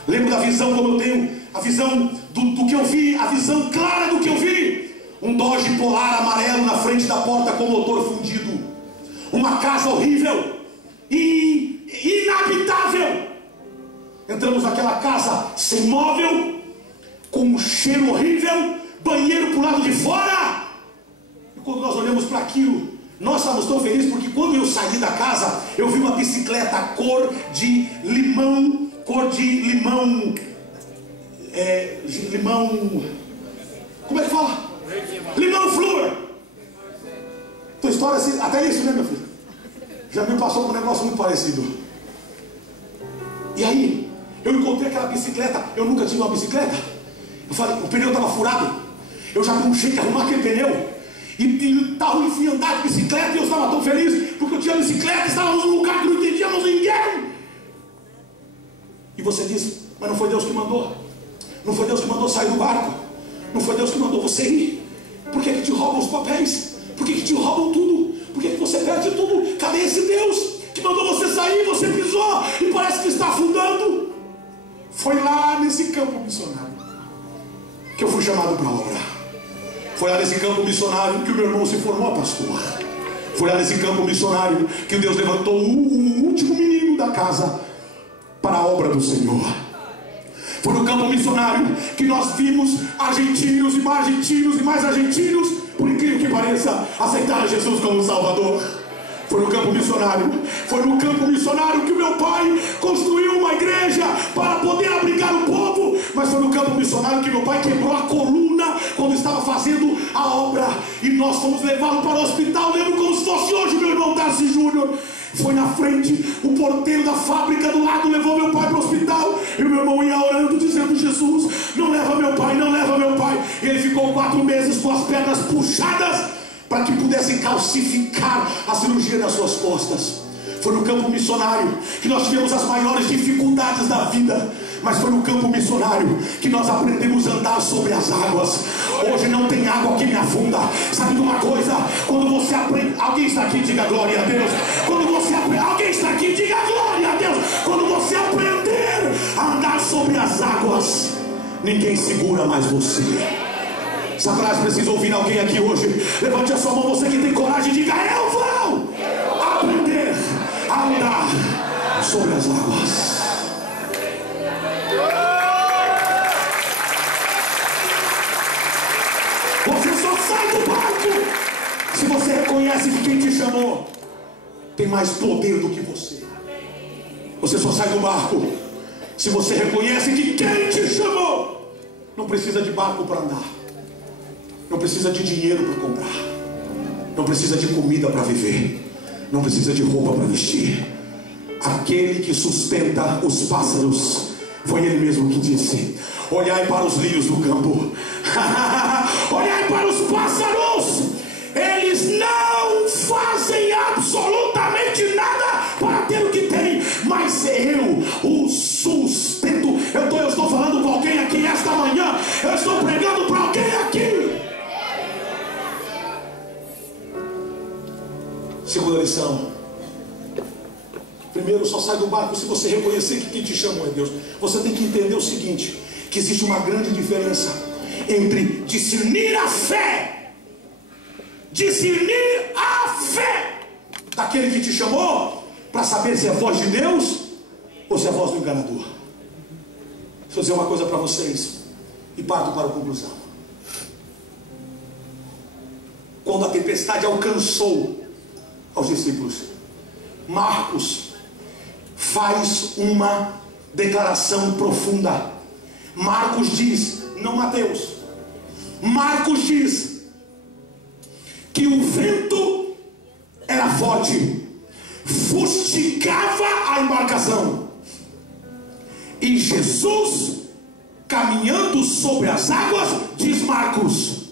Lembro da visão, como eu tenho a visão do que eu vi, a visão clara do que eu vi. Um Dodge Polar amarelo na frente da porta com motor fundido. Uma casa horrível e inabitável. Entramos naquela casa sem móvel, com um cheiro horrível, banheiro pro lado de fora. E quando nós olhamos para aquilo, nós estávamos tão felizes, porque quando eu saí da casa, eu vi uma bicicleta cor de limão, como é que fala? Limão flor. Tua história assim, até isso, né, meu filho? Já me passou por um negócio muito parecido. E aí, eu encontrei aquela bicicleta. Eu nunca tinha uma bicicleta. Eu falei, o pneu estava furado. Eu já dei um jeito de arrumar aquele pneu. E estava enfim andar de bicicleta. E eu estava tão feliz, porque eu tinha bicicleta. Estávamos num lugar que não entendíamos ninguém. E você diz, mas não foi Deus que mandou? Não foi Deus que mandou sair do barco? Não foi Deus que mandou você ir? Por que te roubam os papéis? Por que te roubam tudo? Por que você perde tudo? Cadê esse Deus que mandou você sair? Você pisou e parece que está afundando. Foi lá nesse campo missionário que eu fui chamado para a obra. Foi lá nesse campo missionário que o meu irmão se formou pastor. Foi lá nesse campo missionário que Deus levantou o último menino da casa para a obra do Senhor. Foi no campo missionário que nós vimos argentinos e mais argentinos e mais argentinos, por incrível que pareça, aceitar Jesus como Salvador. Foi no campo missionário. Foi no campo missionário que o meu pai construiu uma igreja para poder abrigar o povo. Mas foi no campo missionário que meu pai quebrou a coluna quando estava fazendo a obra. E nós fomos levados para o hospital. Lembro como se fosse hoje, meu irmão Darcy Júnior. Foi na frente, o porteiro da fábrica do lado levou meu pai para o hospital. E o meu irmão ia orando, dizendo, Jesus, não leva meu pai, não leva meu pai. E ele ficou 4 meses com as pernas puxadas para que pudessem calcificar a cirurgia das suas costas. Foi no campo missionário que nós tivemos as maiores dificuldades da vida. Mas foi no campo missionário que nós aprendemos a andar sobre as águas. Hoje não tem água que me afunda. Sabe de uma coisa? Quando você aprende... Alguém está aqui, diga glória a Deus. Quando você aprende... Alguém está aqui, diga glória a Deus. Quando você aprender a andar sobre as águas, ninguém segura mais você. Satanás precisa ouvir alguém aqui hoje. Levante a sua mão, você que tem coragem, diga, eu vou aprender a andar sobre as águas. Você só sai do barco se você reconhece que quem te chamou tem mais poder do que você. Você só sai do barco se você reconhece que quem te chamou não precisa de barco para andar, não precisa de dinheiro para comprar, não precisa de comida para viver, não precisa de roupa para vestir. Aquele que sustenta os pássaros Foi Ele mesmo que disse: olhai para os lírios do campo, olhai para os pássaros, eles não fazem absolutamente nada para ter o que tem, mas eu os sustento. Eu estou falando com alguém aqui esta manhã, eu estou pregando para alguém aqui. Segunda lição: primeiro, só sai do barco se você reconhecer que quem te chamou é Deus. Você tem que entender o seguinte, que existe uma grande diferença entre discernir a fé daquele que te chamou, para saber se é a voz de Deus ou se é a voz do enganador. Deixa eu dizer uma coisa para vocês e parto para a conclusão. Quando a tempestade alcançou aos discípulos, Marcos faz uma declaração profunda. Marcos diz, não Mateus, Marcos diz que o vento era forte, fustigava a embarcação, e Jesus, caminhando sobre as águas, diz Marcos,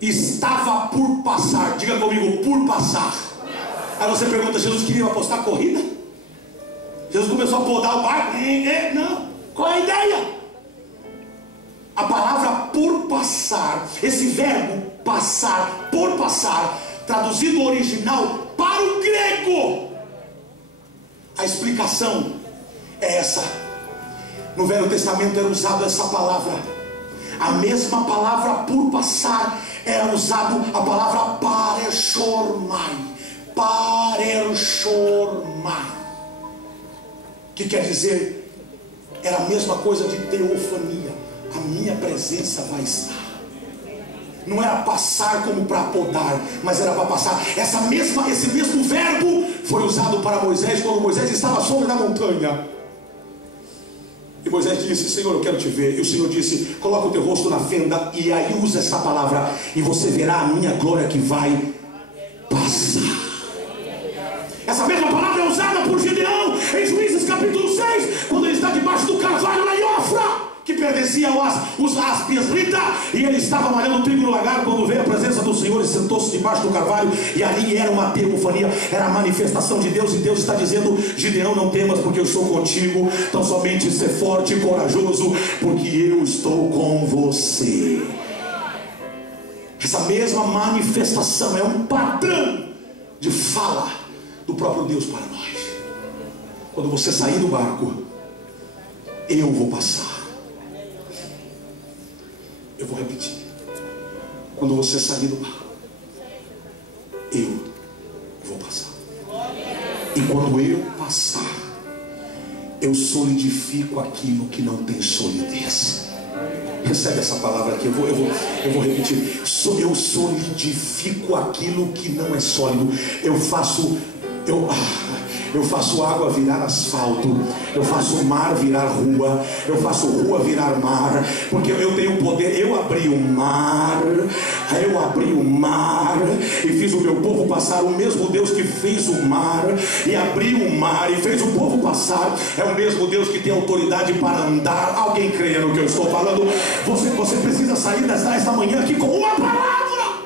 estava por passar. Diga comigo, por passar. Aí você pergunta, Jesus queria apostar corrida? Jesus começou a podar o barco? Não. Qual é a ideia? A palavra por passar, esse verbo passar, por passar, traduzido no original para o grego, a explicação é essa. No Velho Testamento era usado essa palavra, a mesma palavra por passar, era usado a palavra pareshormai, que quer dizer, era a mesma coisa de teofania. A minha presença vai estar. Não era passar como para podar, mas era para passar. Esse mesmo verbo foi usado para Moisés quando Moisés estava sobre a montanha. E Moisés disse, Senhor, eu quero te ver. E o Senhor disse, coloca o teu rosto na fenda, e aí usa essa palavra, e você verá a minha glória que vai passar. Essa mesma palavra é usada por Gideão em Juízes capítulo 6, quando ele está debaixo do carvalho lá em Ofra, que pertencia aos Asbiesrita, e ele estava malhando trigo no lagar, quando veio a presença do Senhor e sentou-se debaixo do carvalho, e ali era uma teofania, era a manifestação de Deus, e Deus está dizendo, Gideão, não temas, porque eu estou contigo, tão somente ser forte e corajoso, porque eu estou com você. Essa mesma manifestação é um padrão de fala do próprio Deus para nós. Quando você sair do barco, eu vou passar. Eu vou repetir. Quando você sair do barco, eu vou passar. E quando eu passar, eu solidifico aquilo que não tem solidez. Recebe essa palavra aqui, eu vou repetir. Eu solidifico aquilo que não é sólido. Eu faço água virar asfalto, eu faço mar virar rua, eu faço rua virar mar, porque eu tenho poder. Eu abri o mar e fiz o meu povo passar. O mesmo Deus que fez o mar e abriu o mar e fez o povo passar é o mesmo Deus que tem autoridade para andar. Alguém creia no que eu estou falando? Você precisa sair desta manhã aqui com uma palavra.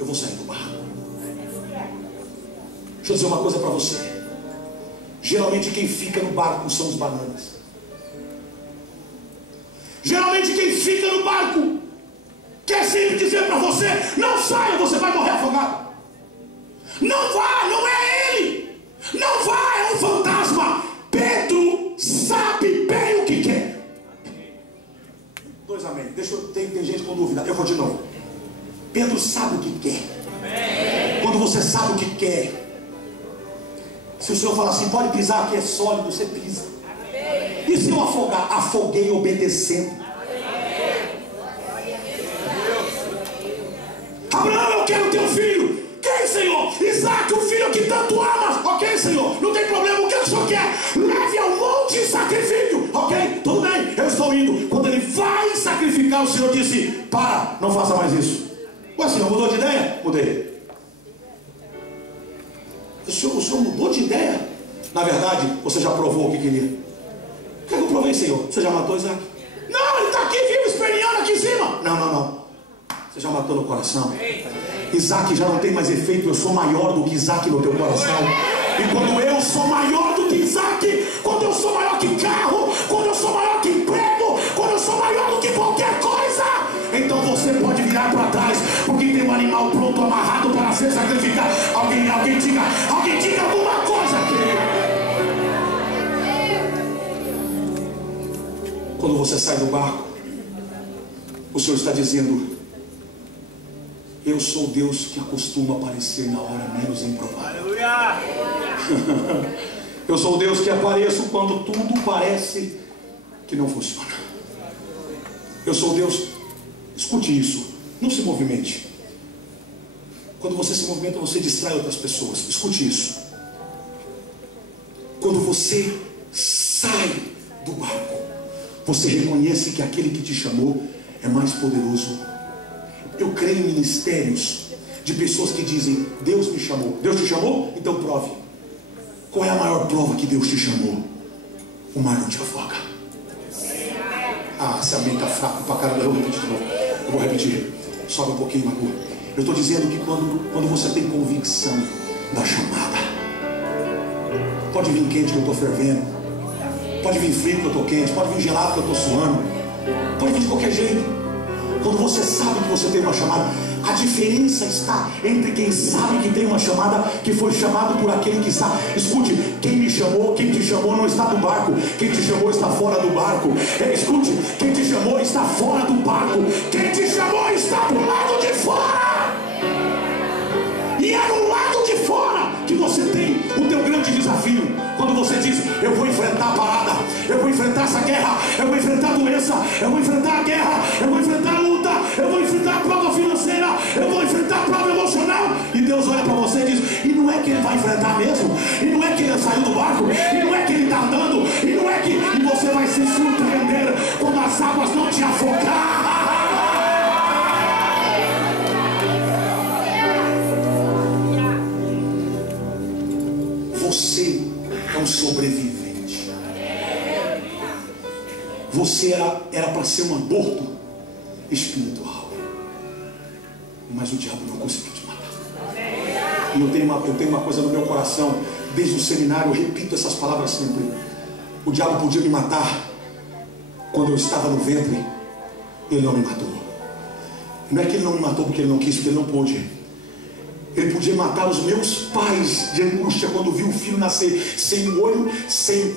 Eu vou sair do barco. Deixa eu dizer uma coisa para você. Geralmente quem fica no barco são os bananas. Geralmente quem fica no barco quer sempre dizer para você, não saia, você vai morrer afogado. Não vá, não é ele. Não vá, é um fantasma. Pedro sabe bem o que quer. Dois amém. Tem gente com dúvida, eu vou de novo. Pedro sabe o que quer. Quando você sabe o que quer, se o Senhor falar assim, pode pisar aqui, é sólido, você pisa. E se eu afogar? Afoguei obedecendo. Abraão, eu quero teu filho. Quem, Senhor? Isaac, o filho que tanto amas. Ok, Senhor, não tem problema, o que o Senhor quer? Leve ao monte e sacrifício. Ok, tudo bem, eu estou indo. Quando ele vai sacrificar, o Senhor disse, para, não faça mais isso. Ué, Senhor, mudou de ideia? Mudei. O senhor mudou de ideia? Na verdade, você já provou o que queria. provei, Senhor. Você já matou Isaac? Não, ele está aqui vivo, esperneando aqui em cima. Não. Você já matou no coração. Isaac já não tem mais efeito. Eu sou maior do que Isaac no teu coração. E quando eu sou maior do que Isaac, quando eu sou maior que carro, quando eu sou maior que emprego, quando eu sou maior do que qualquer coisa, então você pode virar para trás, porque tem um animal pronto, amarrado para ser sacrificado. Alguém diga alguma coisa aqui. Quando você sai do barco, o Senhor está dizendo: eu sou Deus que acostuma aparecer na hora menos improvável. Aleluia! Eu sou Deus que apareço quando tudo parece que não funciona. Eu sou Deus. Escute isso, não se movimente. Quando você se movimenta, você distrai outras pessoas. Escute isso. Quando você sai do barco, você reconhece que aquele que te chamou é mais poderoso. Eu creio em ministérios de pessoas que dizem: Deus me chamou. Deus te chamou? Então prove. Qual é a maior prova que Deus te chamou? O mar não te afoga. Ah, esse amém está fraco pra caramba. Eu vou repetir. Sobe um pouquinho, Magu. Eu estou dizendo que quando você tem convicção da chamada, pode vir quente que eu estou fervendo, pode vir frio que eu estou quente, pode vir gelado que eu estou suando, pode vir de qualquer jeito. Quando você sabe que você tem uma chamada, a diferença está entre quem sabe que tem uma chamada, que foi chamado por aquele que sabe. Escute, quem te chamou não está no barco, quem te chamou está fora do barco. Escute, quem te chamou está fora do barco, quem te chamou está do lado de fora. E é no lado de fora que você tem o teu grande desafio. Quando você diz: eu vou enfrentar a parada, eu vou enfrentar essa guerra, eu vou enfrentar a doença, eu vou enfrentar a guerra, eu vou enfrentar a luta, eu vou enfrentar a prova financeira, eu vou enfrentar a prova emocional. E Deus olha para você e diz: e não é que ele vai enfrentar mesmo? E não é que ele saiu do barco? E não é que ele está andando? E não é que... E você vai se surpreender quando as águas não te afogar. Você é um sobrevivente. Você era para ser um aborto espiritual, mas o diabo não conseguiu te matar. E eu tenho uma coisa no meu coração. Desde o seminário eu repito essas palavras sempre. O diabo podia me matar quando eu estava no ventre. Ele não me matou. Não é que ele não me matou porque ele não quis, porque ele não pôde. Ele podia matar os meus pais de angústia quando viu o filho nascer sem olho, sem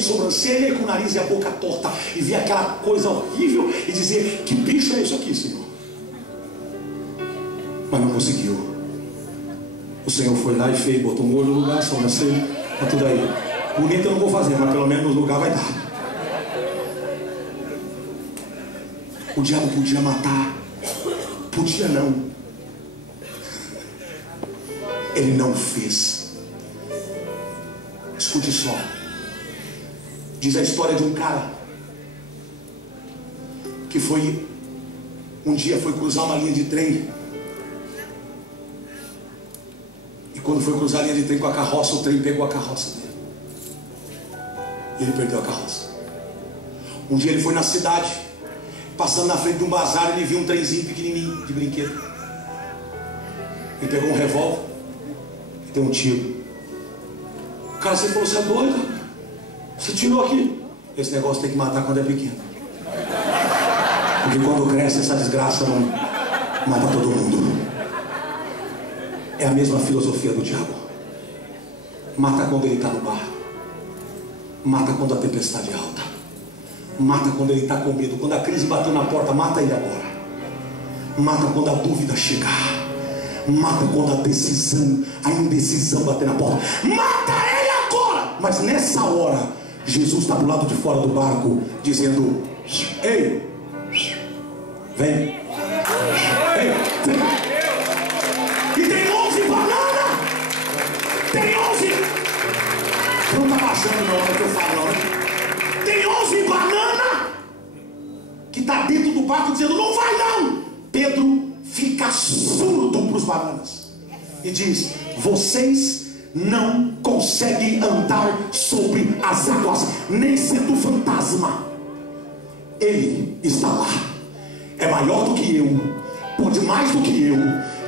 sobrancelha, e com o nariz e a boca torta, e via aquela coisa horrível e dizer: que bicho é isso aqui, Senhor? Mas não conseguiu. O Senhor foi lá e fez, botou um olho no lugar, sobrancelha, está tudo aí. Bonito eu não vou fazer, mas pelo menos no lugar vai dar. O diabo podia matar, podia não. Ele não fez. Escute só. Diz a história de um cara que um dia foi cruzar uma linha de trem. E quando foi cruzar a linha de trem com a carroça, o trem pegou a carroça dele. E ele perdeu a carroça. Um dia ele foi na cidade, passando na frente de um bazar, ele viu um trenzinho pequenininho de brinquedo. Ele pegou um revólver, deu um tiro. O cara, você falou: você é doido? Você tirou aqui. Esse negócio tem que matar quando é pequeno, porque quando cresce essa desgraça não mata todo mundo. É a mesma filosofia do diabo. Mata quando ele está no bar, mata quando a tempestade é alta, mata quando ele está com medo, quando a crise bateu na porta, mata ele agora. Mata quando a dúvida chegar, mata quando a indecisão bater na porta. Mata ele agora. Mas nessa hora, Jesus está do lado de fora do barco, dizendo: ei, vem. Ei, vem. E tem 11 bananas. Tem 11. Não está baixando não, é o que eu falo não, né? Tem 11 bananas que está dentro do barco dizendo: não vai não. Pedro fica surdo para os bananas e diz: vocês não consegue andar sobre as águas, nem sendo fantasma. Ele está lá, é maior do que eu, pode mais do que eu,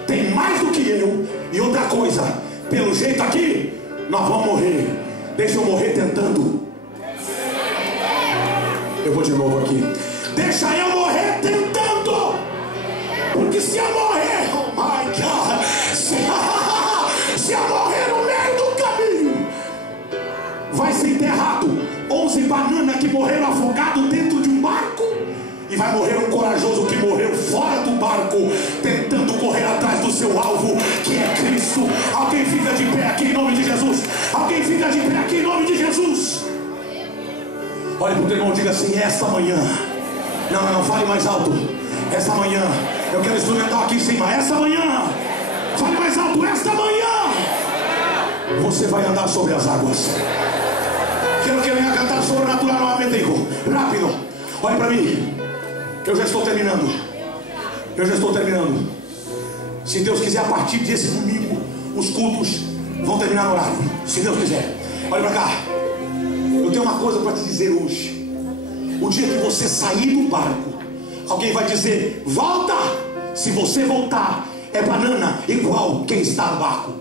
tem mais do que eu. E outra coisa, pelo jeito aqui nós vamos morrer. Deixa eu morrer tentando. Eu vou de novo aqui. Deixa eu morrer tentando. Porque se eu morrer, oh my God, se eu morrer no meio do caminho, vai ser enterrado 11 bananas que morreram afogados dentro de um barco, e vai morrer um corajoso que morreu fora do barco, tentando correr atrás do seu alvo, que é Cristo. Alguém fica de pé aqui em nome de Jesus. Alguém fica de pé aqui em nome de Jesus. Olhe para o teu irmão e diga assim: esta manhã, não, fale mais alto. Esta manhã, eu quero instrumental aqui em cima. Esta manhã, fale mais alto. Esta manhã, você vai andar sobre as águas. Quero que venha cantar sobrenatural novamente, Igor. Rápido, olhe para mim. Eu já estou terminando. Se Deus quiser, a partir desse domingo, os cultos vão terminar no horário. Se Deus quiser. Olha para cá. Eu tenho uma coisa para te dizer hoje. O dia que você sair do barco, alguém vai dizer: volta. Se você voltar, é banana igual quem está no barco.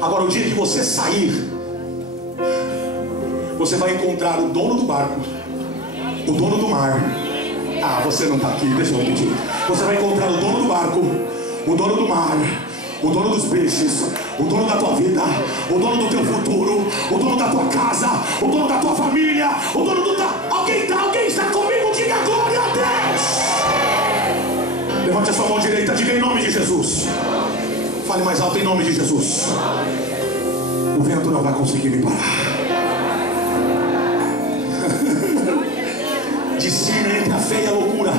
Agora, o dia que você sair, você vai encontrar o dono do barco, o dono do mar. Ah, você não está aqui, deixa eu repetir. Você vai encontrar o dono do barco, o dono do mar, o dono dos peixes, o dono da tua vida, o dono do teu futuro, o dono da tua casa, o dono da tua família, o dono do... Alguém está comigo? Diga glória a Deus. Levante a sua mão direita, diga em nome de Jesus. Fale mais alto: em nome de Jesus. O vento não vai conseguir me parar. Discerne entre a fé e a loucura.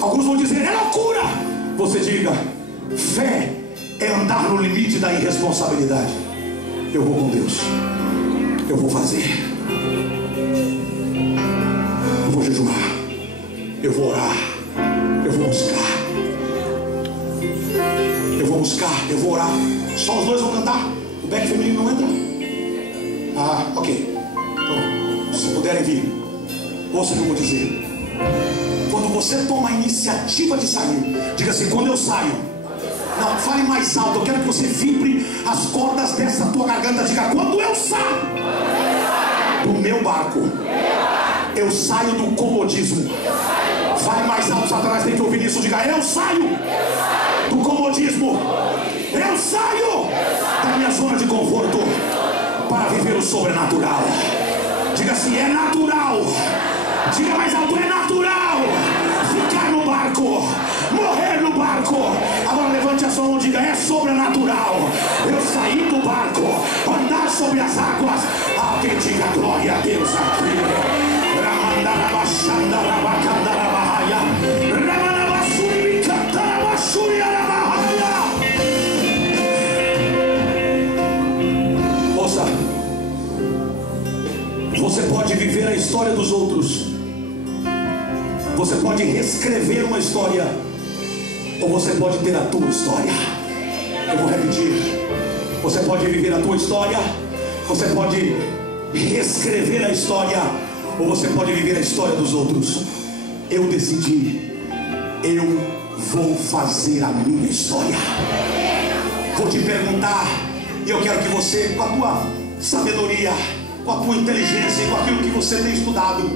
Alguns vão dizer: é loucura. Você diga: fé é andar no limite da irresponsabilidade. Eu vou com Deus. Eu vou fazer. Eu vou jejuar. Eu vou orar. Eu vou buscar. Eu vou orar. Só os dois vão cantar. O back feminino não entra. Ah, ok. Então, se puderem vir, ouça o que eu vou dizer. Quando você toma a iniciativa de sair, diga assim: quando eu saio. Não, fale mais alto. Eu quero que você vibre as cordas dessa tua garganta. Diga: quando eu saio do meu barco, eu saio do comodismo. Fale mais alto, Satanás tem que ouvir isso. Diga: eu saio do comodismo. Eu saio da minha zona de conforto para viver o sobrenatural. Diga assim: é natural. Diga mais alto: é natural ficar no barco, morrer no barco. Agora levante a sua mão e diga: é sobrenatural eu sair do barco, andar sobre as águas. Alguém diga glória a Deus aqui. Ouça, você pode viver a história dos outros, você pode reescrever uma história, ou você pode ter a tua história. Eu vou repetir: você pode viver a tua história, você pode reescrever a história, ou você pode viver a história dos outros. Eu decidi, eu vou fazer a minha história. Vou te perguntar, e eu quero que você, com a tua sabedoria, com a tua inteligência e com aquilo que você tem estudado,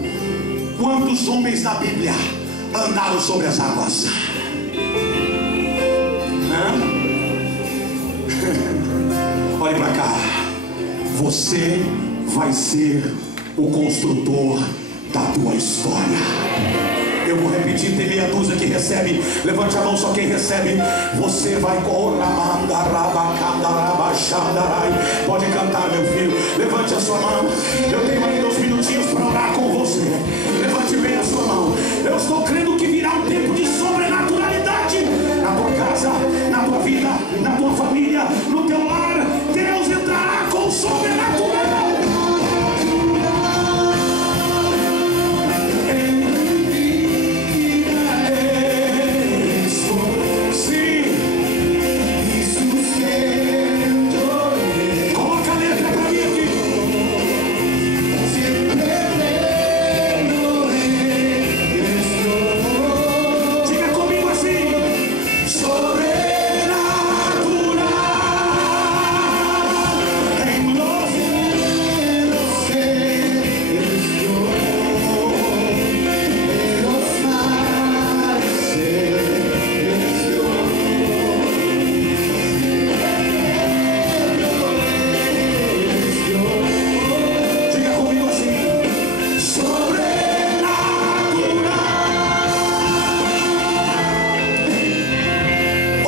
quantos homens na Bíblia andaram sobre as águas? Olhe para cá. Você vai ser o construtor da tua história. Eu vou repetir, tem meia dúzia que recebe. Levante a mão só quem recebe. Você vai pode cantar, meu filho. Levante a sua mão. Eu tenho ainda uns minutinhos para orar com você. Levante bem a sua mão. Eu estou crendo que virá um tempo de sobrenaturalidade na tua casa, na tua vida, na tua família, no teu lar. Deus entrará com o sobrenatural. Coloca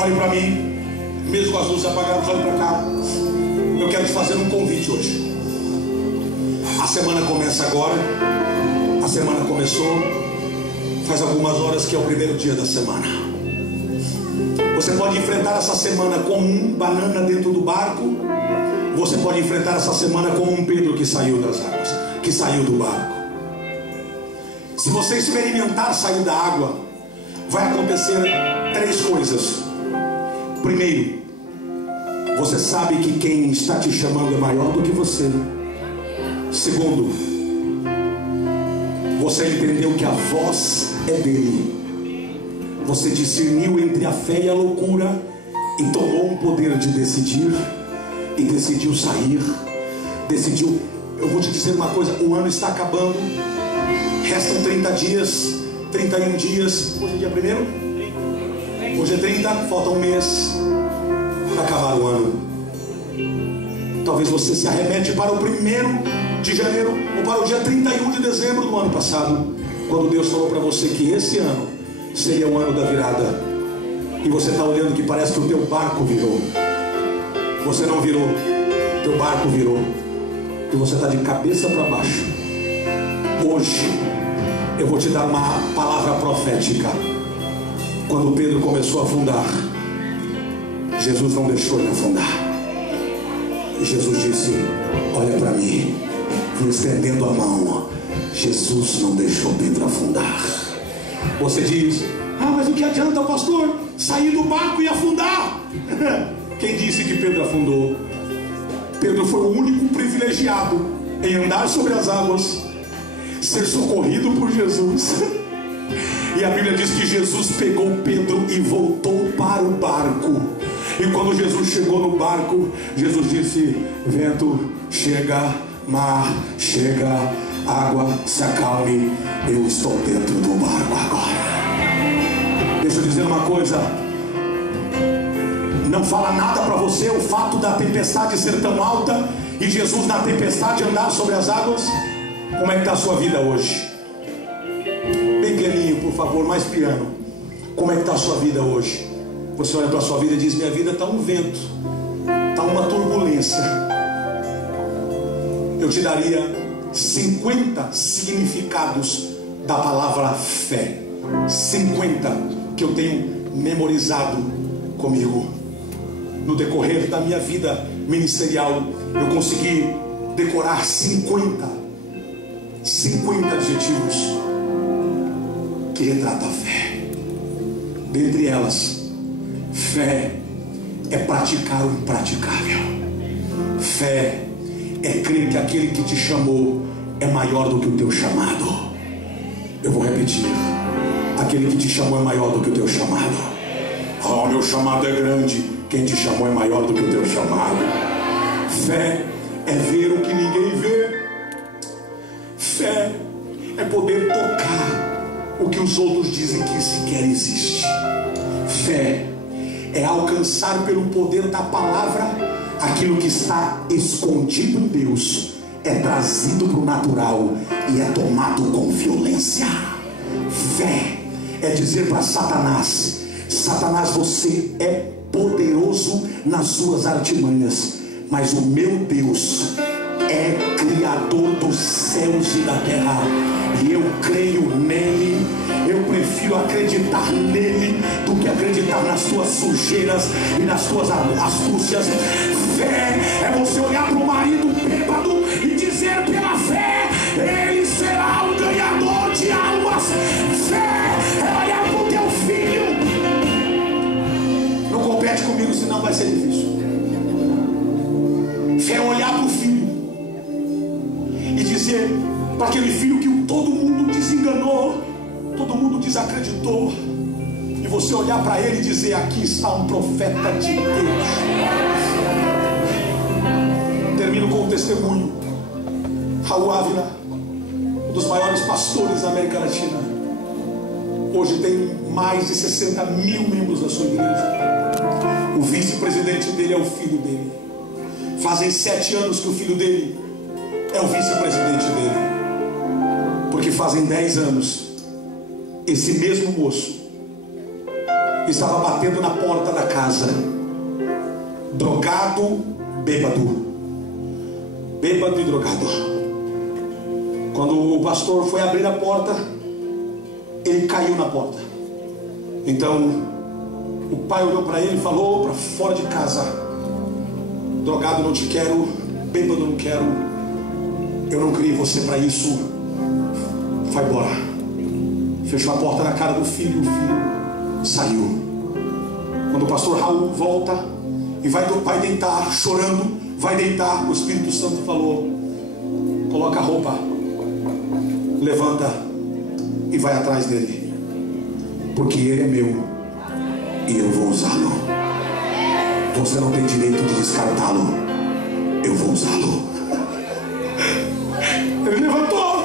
olhe para mim, mesmo com as luzes apagadas, olhe para cá. Eu quero te fazer um convite hoje. A semana começa agora. A semana começou faz algumas horas, que é o primeiro dia da semana. Você pode enfrentar essa semana como um banana dentro do barco. Você pode enfrentar essa semana como um Pedro que saiu das águas, que saiu do barco. Se você experimentar sair da água, vai acontecer 3 coisas. Primeiro, você sabe que quem está te chamando é maior do que você. Segundo, você entendeu que a voz é dele. Você discerniu entre a fé e a loucura e tomou um poder de decidir. E decidiu sair. Decidiu. Eu vou te dizer uma coisa: o ano está acabando. Restam 30 dias, 31 dias. Hoje é dia 1º? Hoje é 30, falta um mês para acabar o ano. Talvez você se arremete para o 1º de janeiro ou para o dia 31 de dezembro do ano passado, quando Deus falou para você que esse ano seria o ano da virada. E você está olhando que parece que o teu barco virou. Você não virou, teu barco virou. E você está de cabeça para baixo. Hoje eu vou te dar uma palavra profética. Quando Pedro começou a afundar, Jesus não deixou ele afundar. E Jesus disse: olha para mim, me estendendo a mão. Jesus não deixou Pedro afundar. Você diz: ah, mas o que adianta, pastor, sair do barco e afundar? Quem disse que Pedro afundou? Pedro foi o único privilegiado em andar sobre as águas, ser socorrido por Jesus. E a Bíblia diz que Jesus pegou Pedro e voltou para o barco. E quando Jesus chegou no barco, Jesus disse: vento, chega, mar, chega, água, se acalme, eu estou dentro do barco agora. Deixa eu dizer uma coisa: não fala nada para você o fato da tempestade ser tão alta e Jesus na tempestade andar sobre as águas. Como é que está a sua vida hoje? Bem pianinho, por favor, mais piano. Como é que está a sua vida hoje? Você olha para a sua vida e diz: minha vida está um vento, está uma turbulência. Eu te daria 50 significados da palavra fé. 50 que eu tenho memorizado comigo. No decorrer da minha vida ministerial, eu consegui decorar 50 adjetivos que retratam a fé. Dentre elas, fé é praticar o impraticável. Fé é crer que aquele que te chamou é maior do que o teu chamado. Eu vou repetir: aquele que te chamou é maior do que o teu chamado. Oh, meu chamado é grande. Quem te chamou é maior do que o teu chamado. Fé é ver o que ninguém vê. Fé é poder tocar o que os outros dizem que sequer existe. Fé é alcançar pelo poder da palavra aquilo que está escondido em Deus, é trazido para o natural e é tomado com violência. Fé é dizer para Satanás: Satanás, você é poderoso nas suas artimanhas, mas o meu Deus é criador dos céus e da terra, e eu creio nele. Eu prefiro acreditar nele do que acreditar nas tuas sujeiras e nas tuas astúcias. Fé é você olhar para o marido bêbado e dizer pela fé: ele será o ganhador de almas. Fé é olhar para o teu filho. Não compete comigo, senão vai ser difícil. Fé é olhar para o filho e dizer para aquele filho que todo mundo desenganou, todo mundo desacreditou, e você olhar para ele e dizer: aqui está um profeta de Deus. Termino com um testemunho. Raul Ávila, um dos maiores pastores da América Latina, hoje tem mais de 60 mil membros da sua igreja. O vice-presidente dele é o filho dele. Fazem 7 anos que o filho dele é o vice-presidente dele. Porque fazem 10 anos esse mesmo moço estava batendo na porta da casa, drogado, bêbado e drogado. Quando o pastor foi abrir a porta, ele caiu na porta. Então o pai olhou para ele e falou para fora de casa: drogado não te quero, bêbado não quero, eu não criei você para isso, vai embora. Fechou a porta na cara do filho, o filho saiu. Quando o pastor Raul volta e vai deitar, chorando, vai deitar, o Espírito Santo falou: coloca a roupa, levanta e vai atrás dele, porque ele é meu e eu vou usá-lo. Você não tem direito de descartá-lo, eu vou usá-lo. Ele levantou,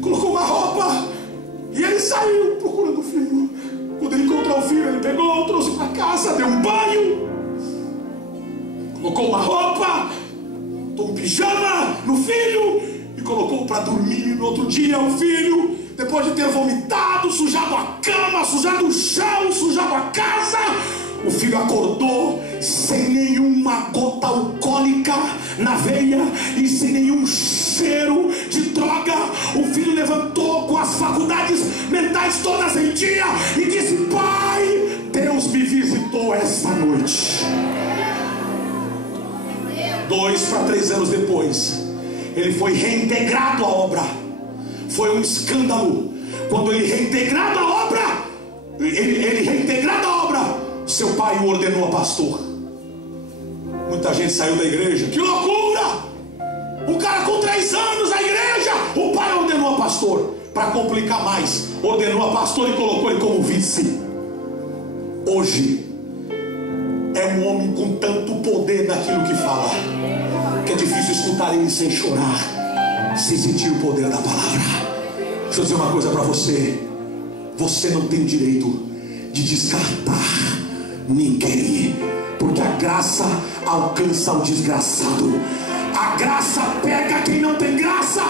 colocou uma roupa e ele saiu procurando o filho. Quando ele encontrou o filho, ele pegou, trouxe para casa, deu um banho, colocou uma roupa, botou um pijama no filho e colocou para dormir. No outro dia o filho, depois de ter vomitado, sujado a cama, sujado o chão, sujado a casa, o filho acordou sem nenhuma gota alcoólica na veia e sem nenhum cheiro de droga. O filho levantou com as faculdades mentais todas em dia e disse: pai, Deus me visitou esta noite. 2 para 3 anos depois, ele foi reintegrado à obra. Foi um escândalo. Quando ele reintegrado à obra, seu pai o ordenou a pastor. Muita gente saiu da igreja. Que loucura! Um cara com 3 anos na igreja, o pai ordenou a pastor. Para complicar mais, ordenou a pastor e colocou ele como vice. Hoje é um homem com tanto poder naquilo que fala, que é difícil escutar ele sem chorar, sem sentir o poder da palavra. Deixa eu dizer uma coisa para você: você não tem direito de descartar ninguém, porque a graça alcança o desgraçado. A graça pega quem não tem graça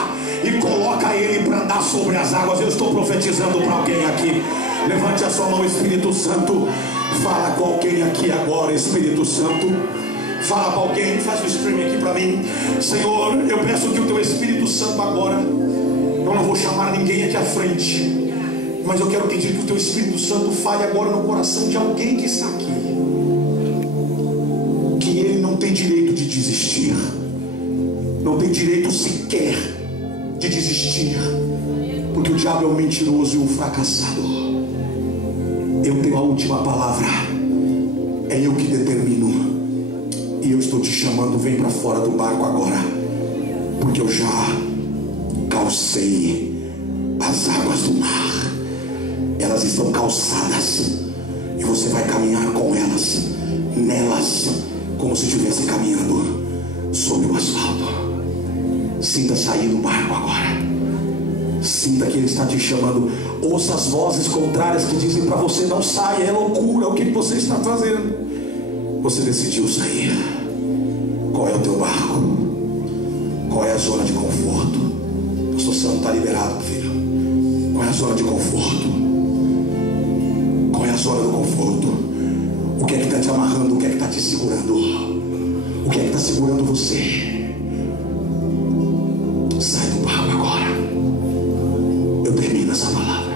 e coloca ele para andar sobre as águas. Eu estou profetizando para alguém aqui. Levante a sua mão, Espírito Santo. Fala com alguém aqui agora, Espírito Santo. Fala para alguém, faz o streaming aqui para mim. Senhor, eu peço que o teu Espírito Santo agora, eu não vou chamar ninguém aqui à frente, mas eu quero pedir que o teu Espírito Santo fale agora no coração de alguém que está aqui, que ele não tem direito de desistir, não tem direito sequer de desistir, porque o diabo é um mentiroso e um fracassado. Eu tenho a última palavra, é eu que determino. E eu estou te chamando, vem para fora do barco agora, porque eu já calcei as águas do mar. Elas estão calçadas e você vai caminhar com elas, nelas, como se estivesse caminhando sobre o asfalto. Sinta sair do barco agora. Sinta que ele está te chamando. Ouça as vozes contrárias que dizem para você: não saia, é loucura, o que você está fazendo? Você decidiu sair. Qual é o teu barco? Qual é a zona de conforto? O pastor Santo está liberado, filho. Qual é a zona de conforto? Qual é a zona do conforto? O que é que está te amarrando? O que é que está te segurando? O que é que está segurando você? Sai do barco agora. Eu termino essa palavra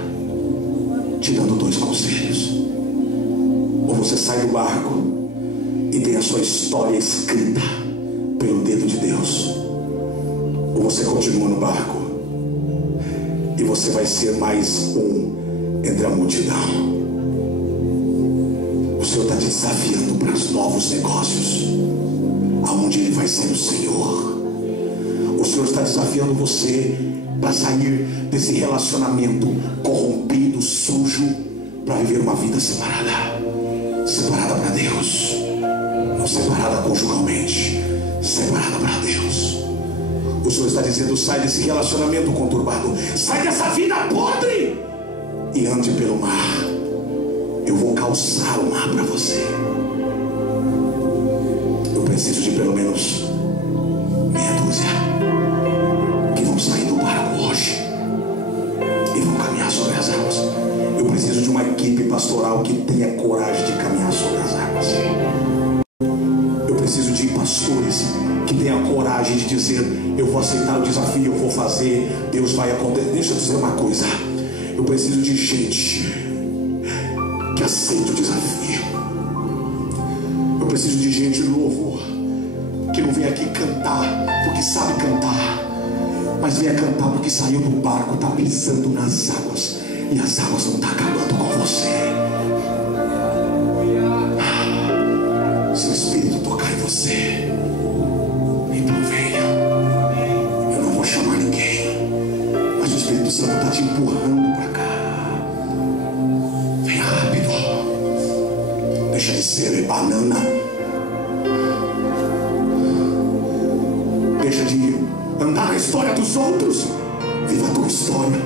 te dando 2 conselhos. Ou você sai do barco e tem a sua história escrita pelo dedo de Deus, ou você continua no barco e você vai ser mais um entre a multidão. O Senhor está te desafiando para os novos negócios, aonde Ele vai ser o Senhor. O Senhor está desafiando você para sair desse relacionamento corrompido, sujo, para viver uma vida separada para Deus. Não separada conjugalmente, separada para Deus. O Senhor está dizendo: sai desse relacionamento conturbado, sai dessa vida podre e ande pelo mar. Eu vou calçar o mar para você. Eu preciso de pelo menos meia dúzia que vão sair do barco hoje e vão caminhar sobre as águas. Eu preciso de uma equipe pastoral que tem pastores que tenham a coragem de dizer: eu vou aceitar o desafio, eu vou fazer, Deus vai acontecer. Deixa eu dizer uma coisa, eu preciso de gente que aceite o desafio. Eu preciso de gente no louvor que não vem aqui cantar porque sabe cantar, mas venha cantar porque saiu do barco, está pisando nas águas, e as águas não estão acabando com você. Se o Espírito tocar em você, então venha. Eu não vou chamar ninguém, mas o Espírito Santo está te empurrando para cá. Venha rápido. Deixa de ser banana. Deixa de andar na história dos outros. Viva a tua história.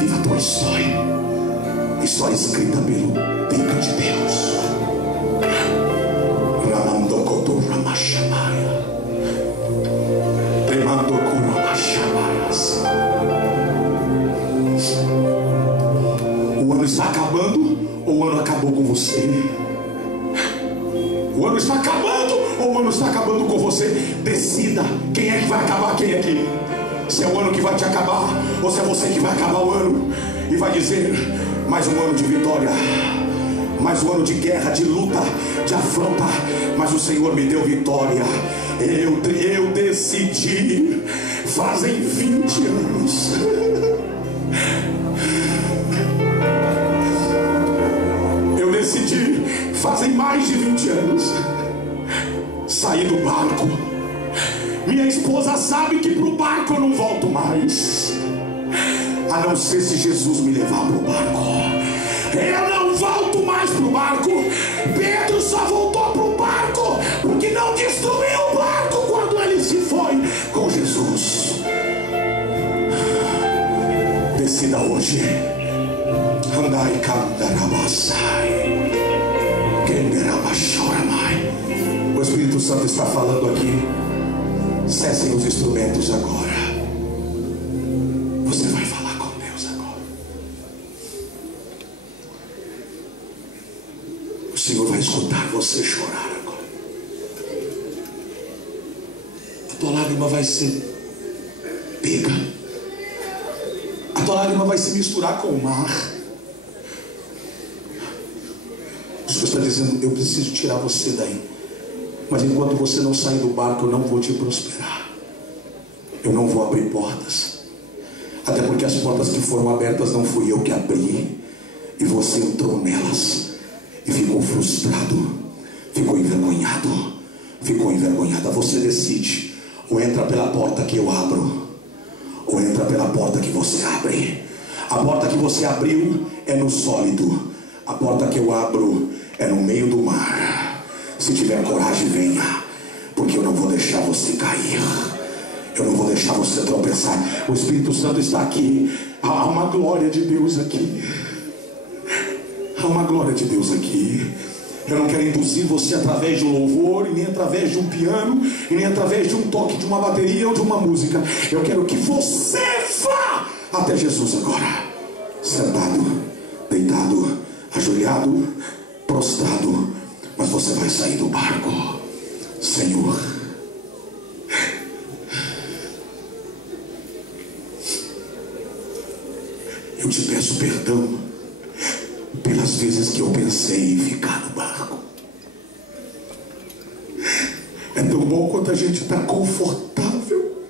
Viva a tua história. História escrita pelo Deca de Deus. Ramandokoto Ramashamaya. Remandoko Ramashamayas. O ano está acabando ou o ano acabou com você? O ano está acabando ou o ano está acabando com você? Decida quem é que vai acabar quem aqui. Se é o ano que vai te acabar, ou se é você que vai acabar o ano e vai dizer: mais um ano de vitória, mais um ano de guerra, de luta, de afronta, mas o Senhor me deu vitória. Eu decidi. Fazem 20 anos. Eu decidi. Fazem mais de 20 anos. Saí do barco. Minha esposa sabe que pro barco eu não volto mais, a não ser se Jesus me levar pro barco. Eu não volto mais pro barco. Pedro só voltou pro barco porque não destruiu o barco quando ele se foi com Jesus. Decida hoje. Andai candarabasai. Kenderabashoramai. O Espírito Santo está falando aqui. Cessem os instrumentos agora. Você vai falar com Deus agora. O Senhor vai escutar você chorar agora. A tua lágrima vai ser pega. A tua lágrima vai se misturar com o mar. O Senhor está dizendo: eu preciso tirar você daí. Mas enquanto você não sair do barco, eu não vou te prosperar. Eu não vou abrir portas. Até porque as portas que foram abertas não fui eu que abri. E você entrou nelas e ficou frustrado, ficou envergonhado, ficou envergonhada. Você decide: ou entra pela porta que eu abro, ou entra pela porta que você abre. A porta que você abriu é no sólido. A porta que eu abro é no meio do mar. Se tiver coragem, venha, porque eu não vou deixar você cair. Eu não vou deixar você tropeçar. O Espírito Santo está aqui. Há uma glória de Deus aqui. Há uma glória de Deus aqui. Eu não quero induzir você através de um louvor, e nem através de um piano, e nem através de um toque de uma bateria ou de uma música. Eu quero que você vá até Jesus agora. Sentado, deitado, ajoelhado, prostrado. Mas você vai sair do barco. Senhor, eu te peço perdão pelas vezes que eu pensei em ficar no barco. É tão bom quando a gente está confortável,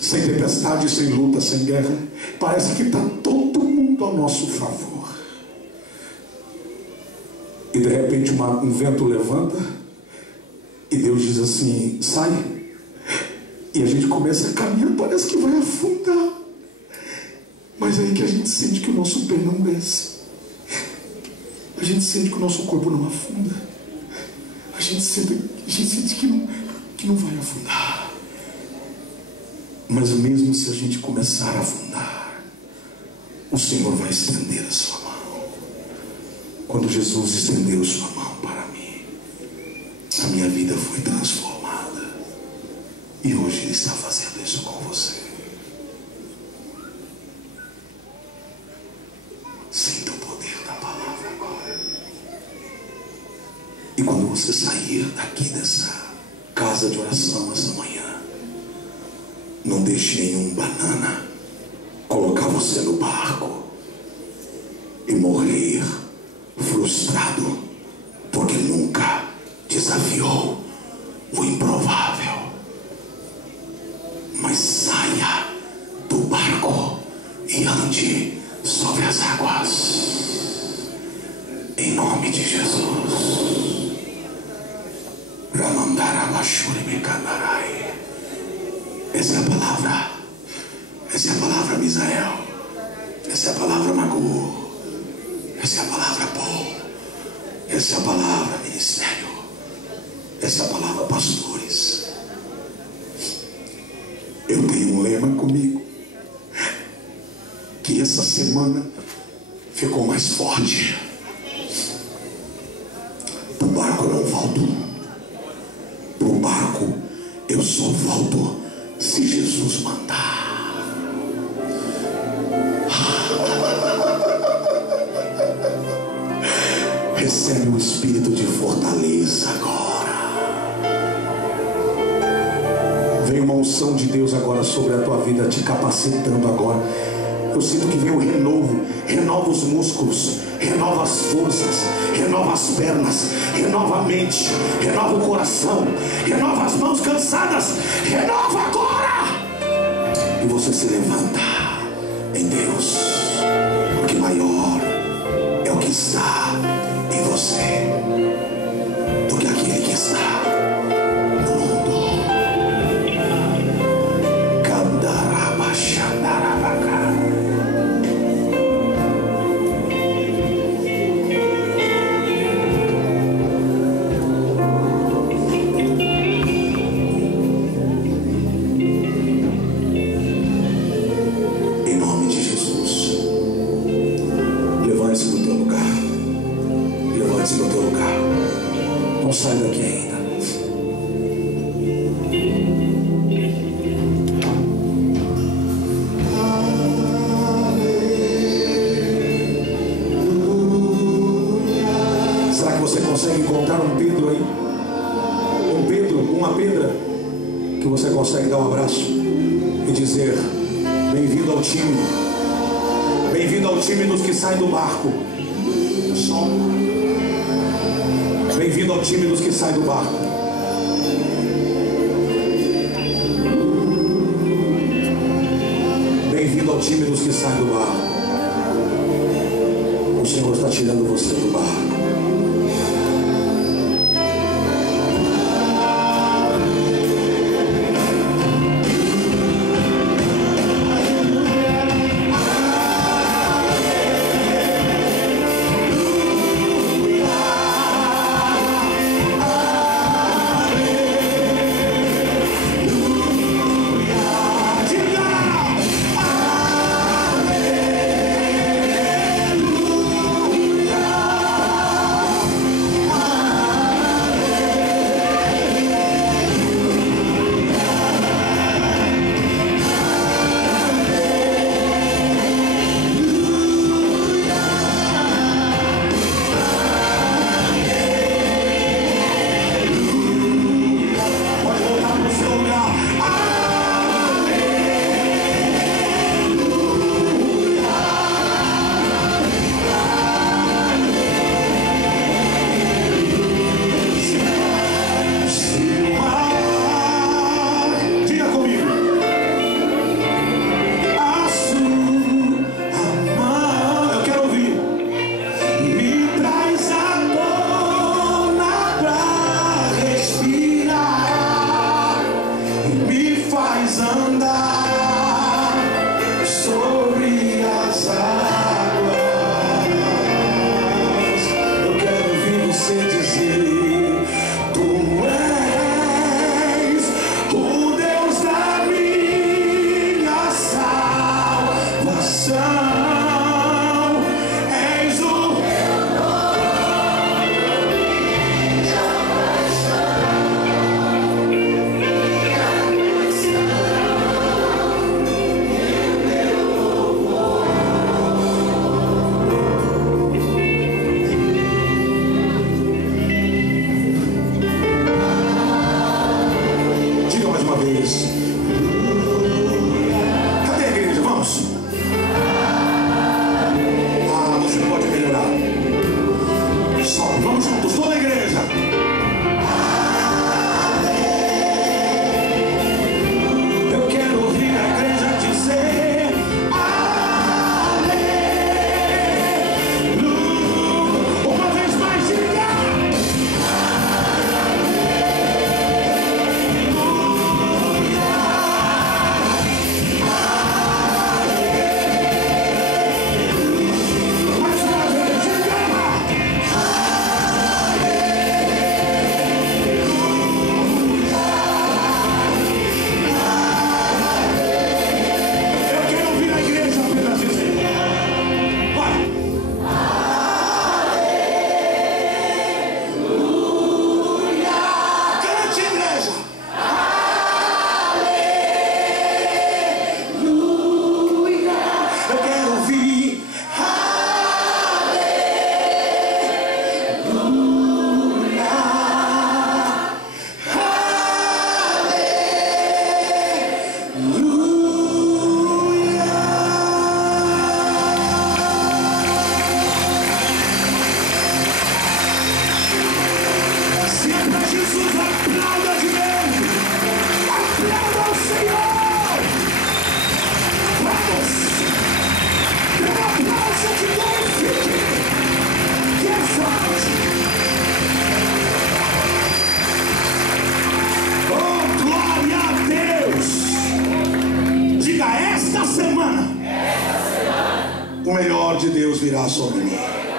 sem tempestade, sem luta, sem guerra. Parece que está todo mundo ao nosso favor. E de repente um vento levanta e Deus diz assim: sai. E a gente começa a caminhar, parece que vai afundar. Mas é aí que a gente sente que o nosso pé não desce. A gente sente que o nosso corpo não afunda. A gente sente que não vai afundar. Mas mesmo se a gente começar a afundar, o Senhor vai estender a sua mão. Quando Jesus estendeu sua mão para mim, a minha vida foi transformada. E hoje Ele está fazendo isso com você. Sinta o poder da palavra agora. E quando você sair daqui dessa casa de oração essa manhã, não deixe nenhum banana colocar você no barco e morrer frustrado, porque nunca desafiou o improvável. Mas saia do barco e ande sobre as águas, em nome de Jesus. Essa é a palavra. Essa é a palavra, Misael. Essa é a palavra, Magu. Essa é a palavra, Paul. Essa é a palavra, ministério. Essa é a palavra, pastores. Eu tenho um lema comigo, que essa semana ficou mais forte. Pro barco eu não volto. Pro barco eu só volto se Jesus mandar. Recebe o espírito de fortaleza agora. Vem uma unção de Deus agora sobre a tua vida, te capacitando agora. Eu sinto que vem um renovo. Renova os músculos, renova as forças, renova as pernas, renova a mente, renova o coração, renova as mãos cansadas. Renova agora. E você se levanta em Deus, porque maior é o que está em você do que aquele que está no mundo. Candarabachandarabacá. Em nome de Jesus, levante-se no teu lugar. Levante-se no teu lugar. Não sai daqui ainda. Será que você consegue encontrar um Pedro aí? Um Pedro, uma Pedra, que você consegue dar um abraço e dizer: bem-vindo ao time. Bem-vindo ao time dos que saem do barco. Bem-vindo ao time dos que saem do barco. Bem-vindo ao time dos que saem do barco. O Senhor está tirando você do barco. Vamos juntos, toda a igreja. Eu quero ouvir a igreja dizer aleluia. Uma vez mais, diga. Mais uma vez, diga. Eu quero ouvir a igreja apenas dizer. Vai. Cante, igreja. Eu quero ouvir. Se é para Jesus, aplauda de Deus. Aplauda ao Senhor. Vamos. Dê um aplauso que glorifique, que exalte. Oh, glória a Deus. Diga, esta semana o melhor de Deus virá sobre mim.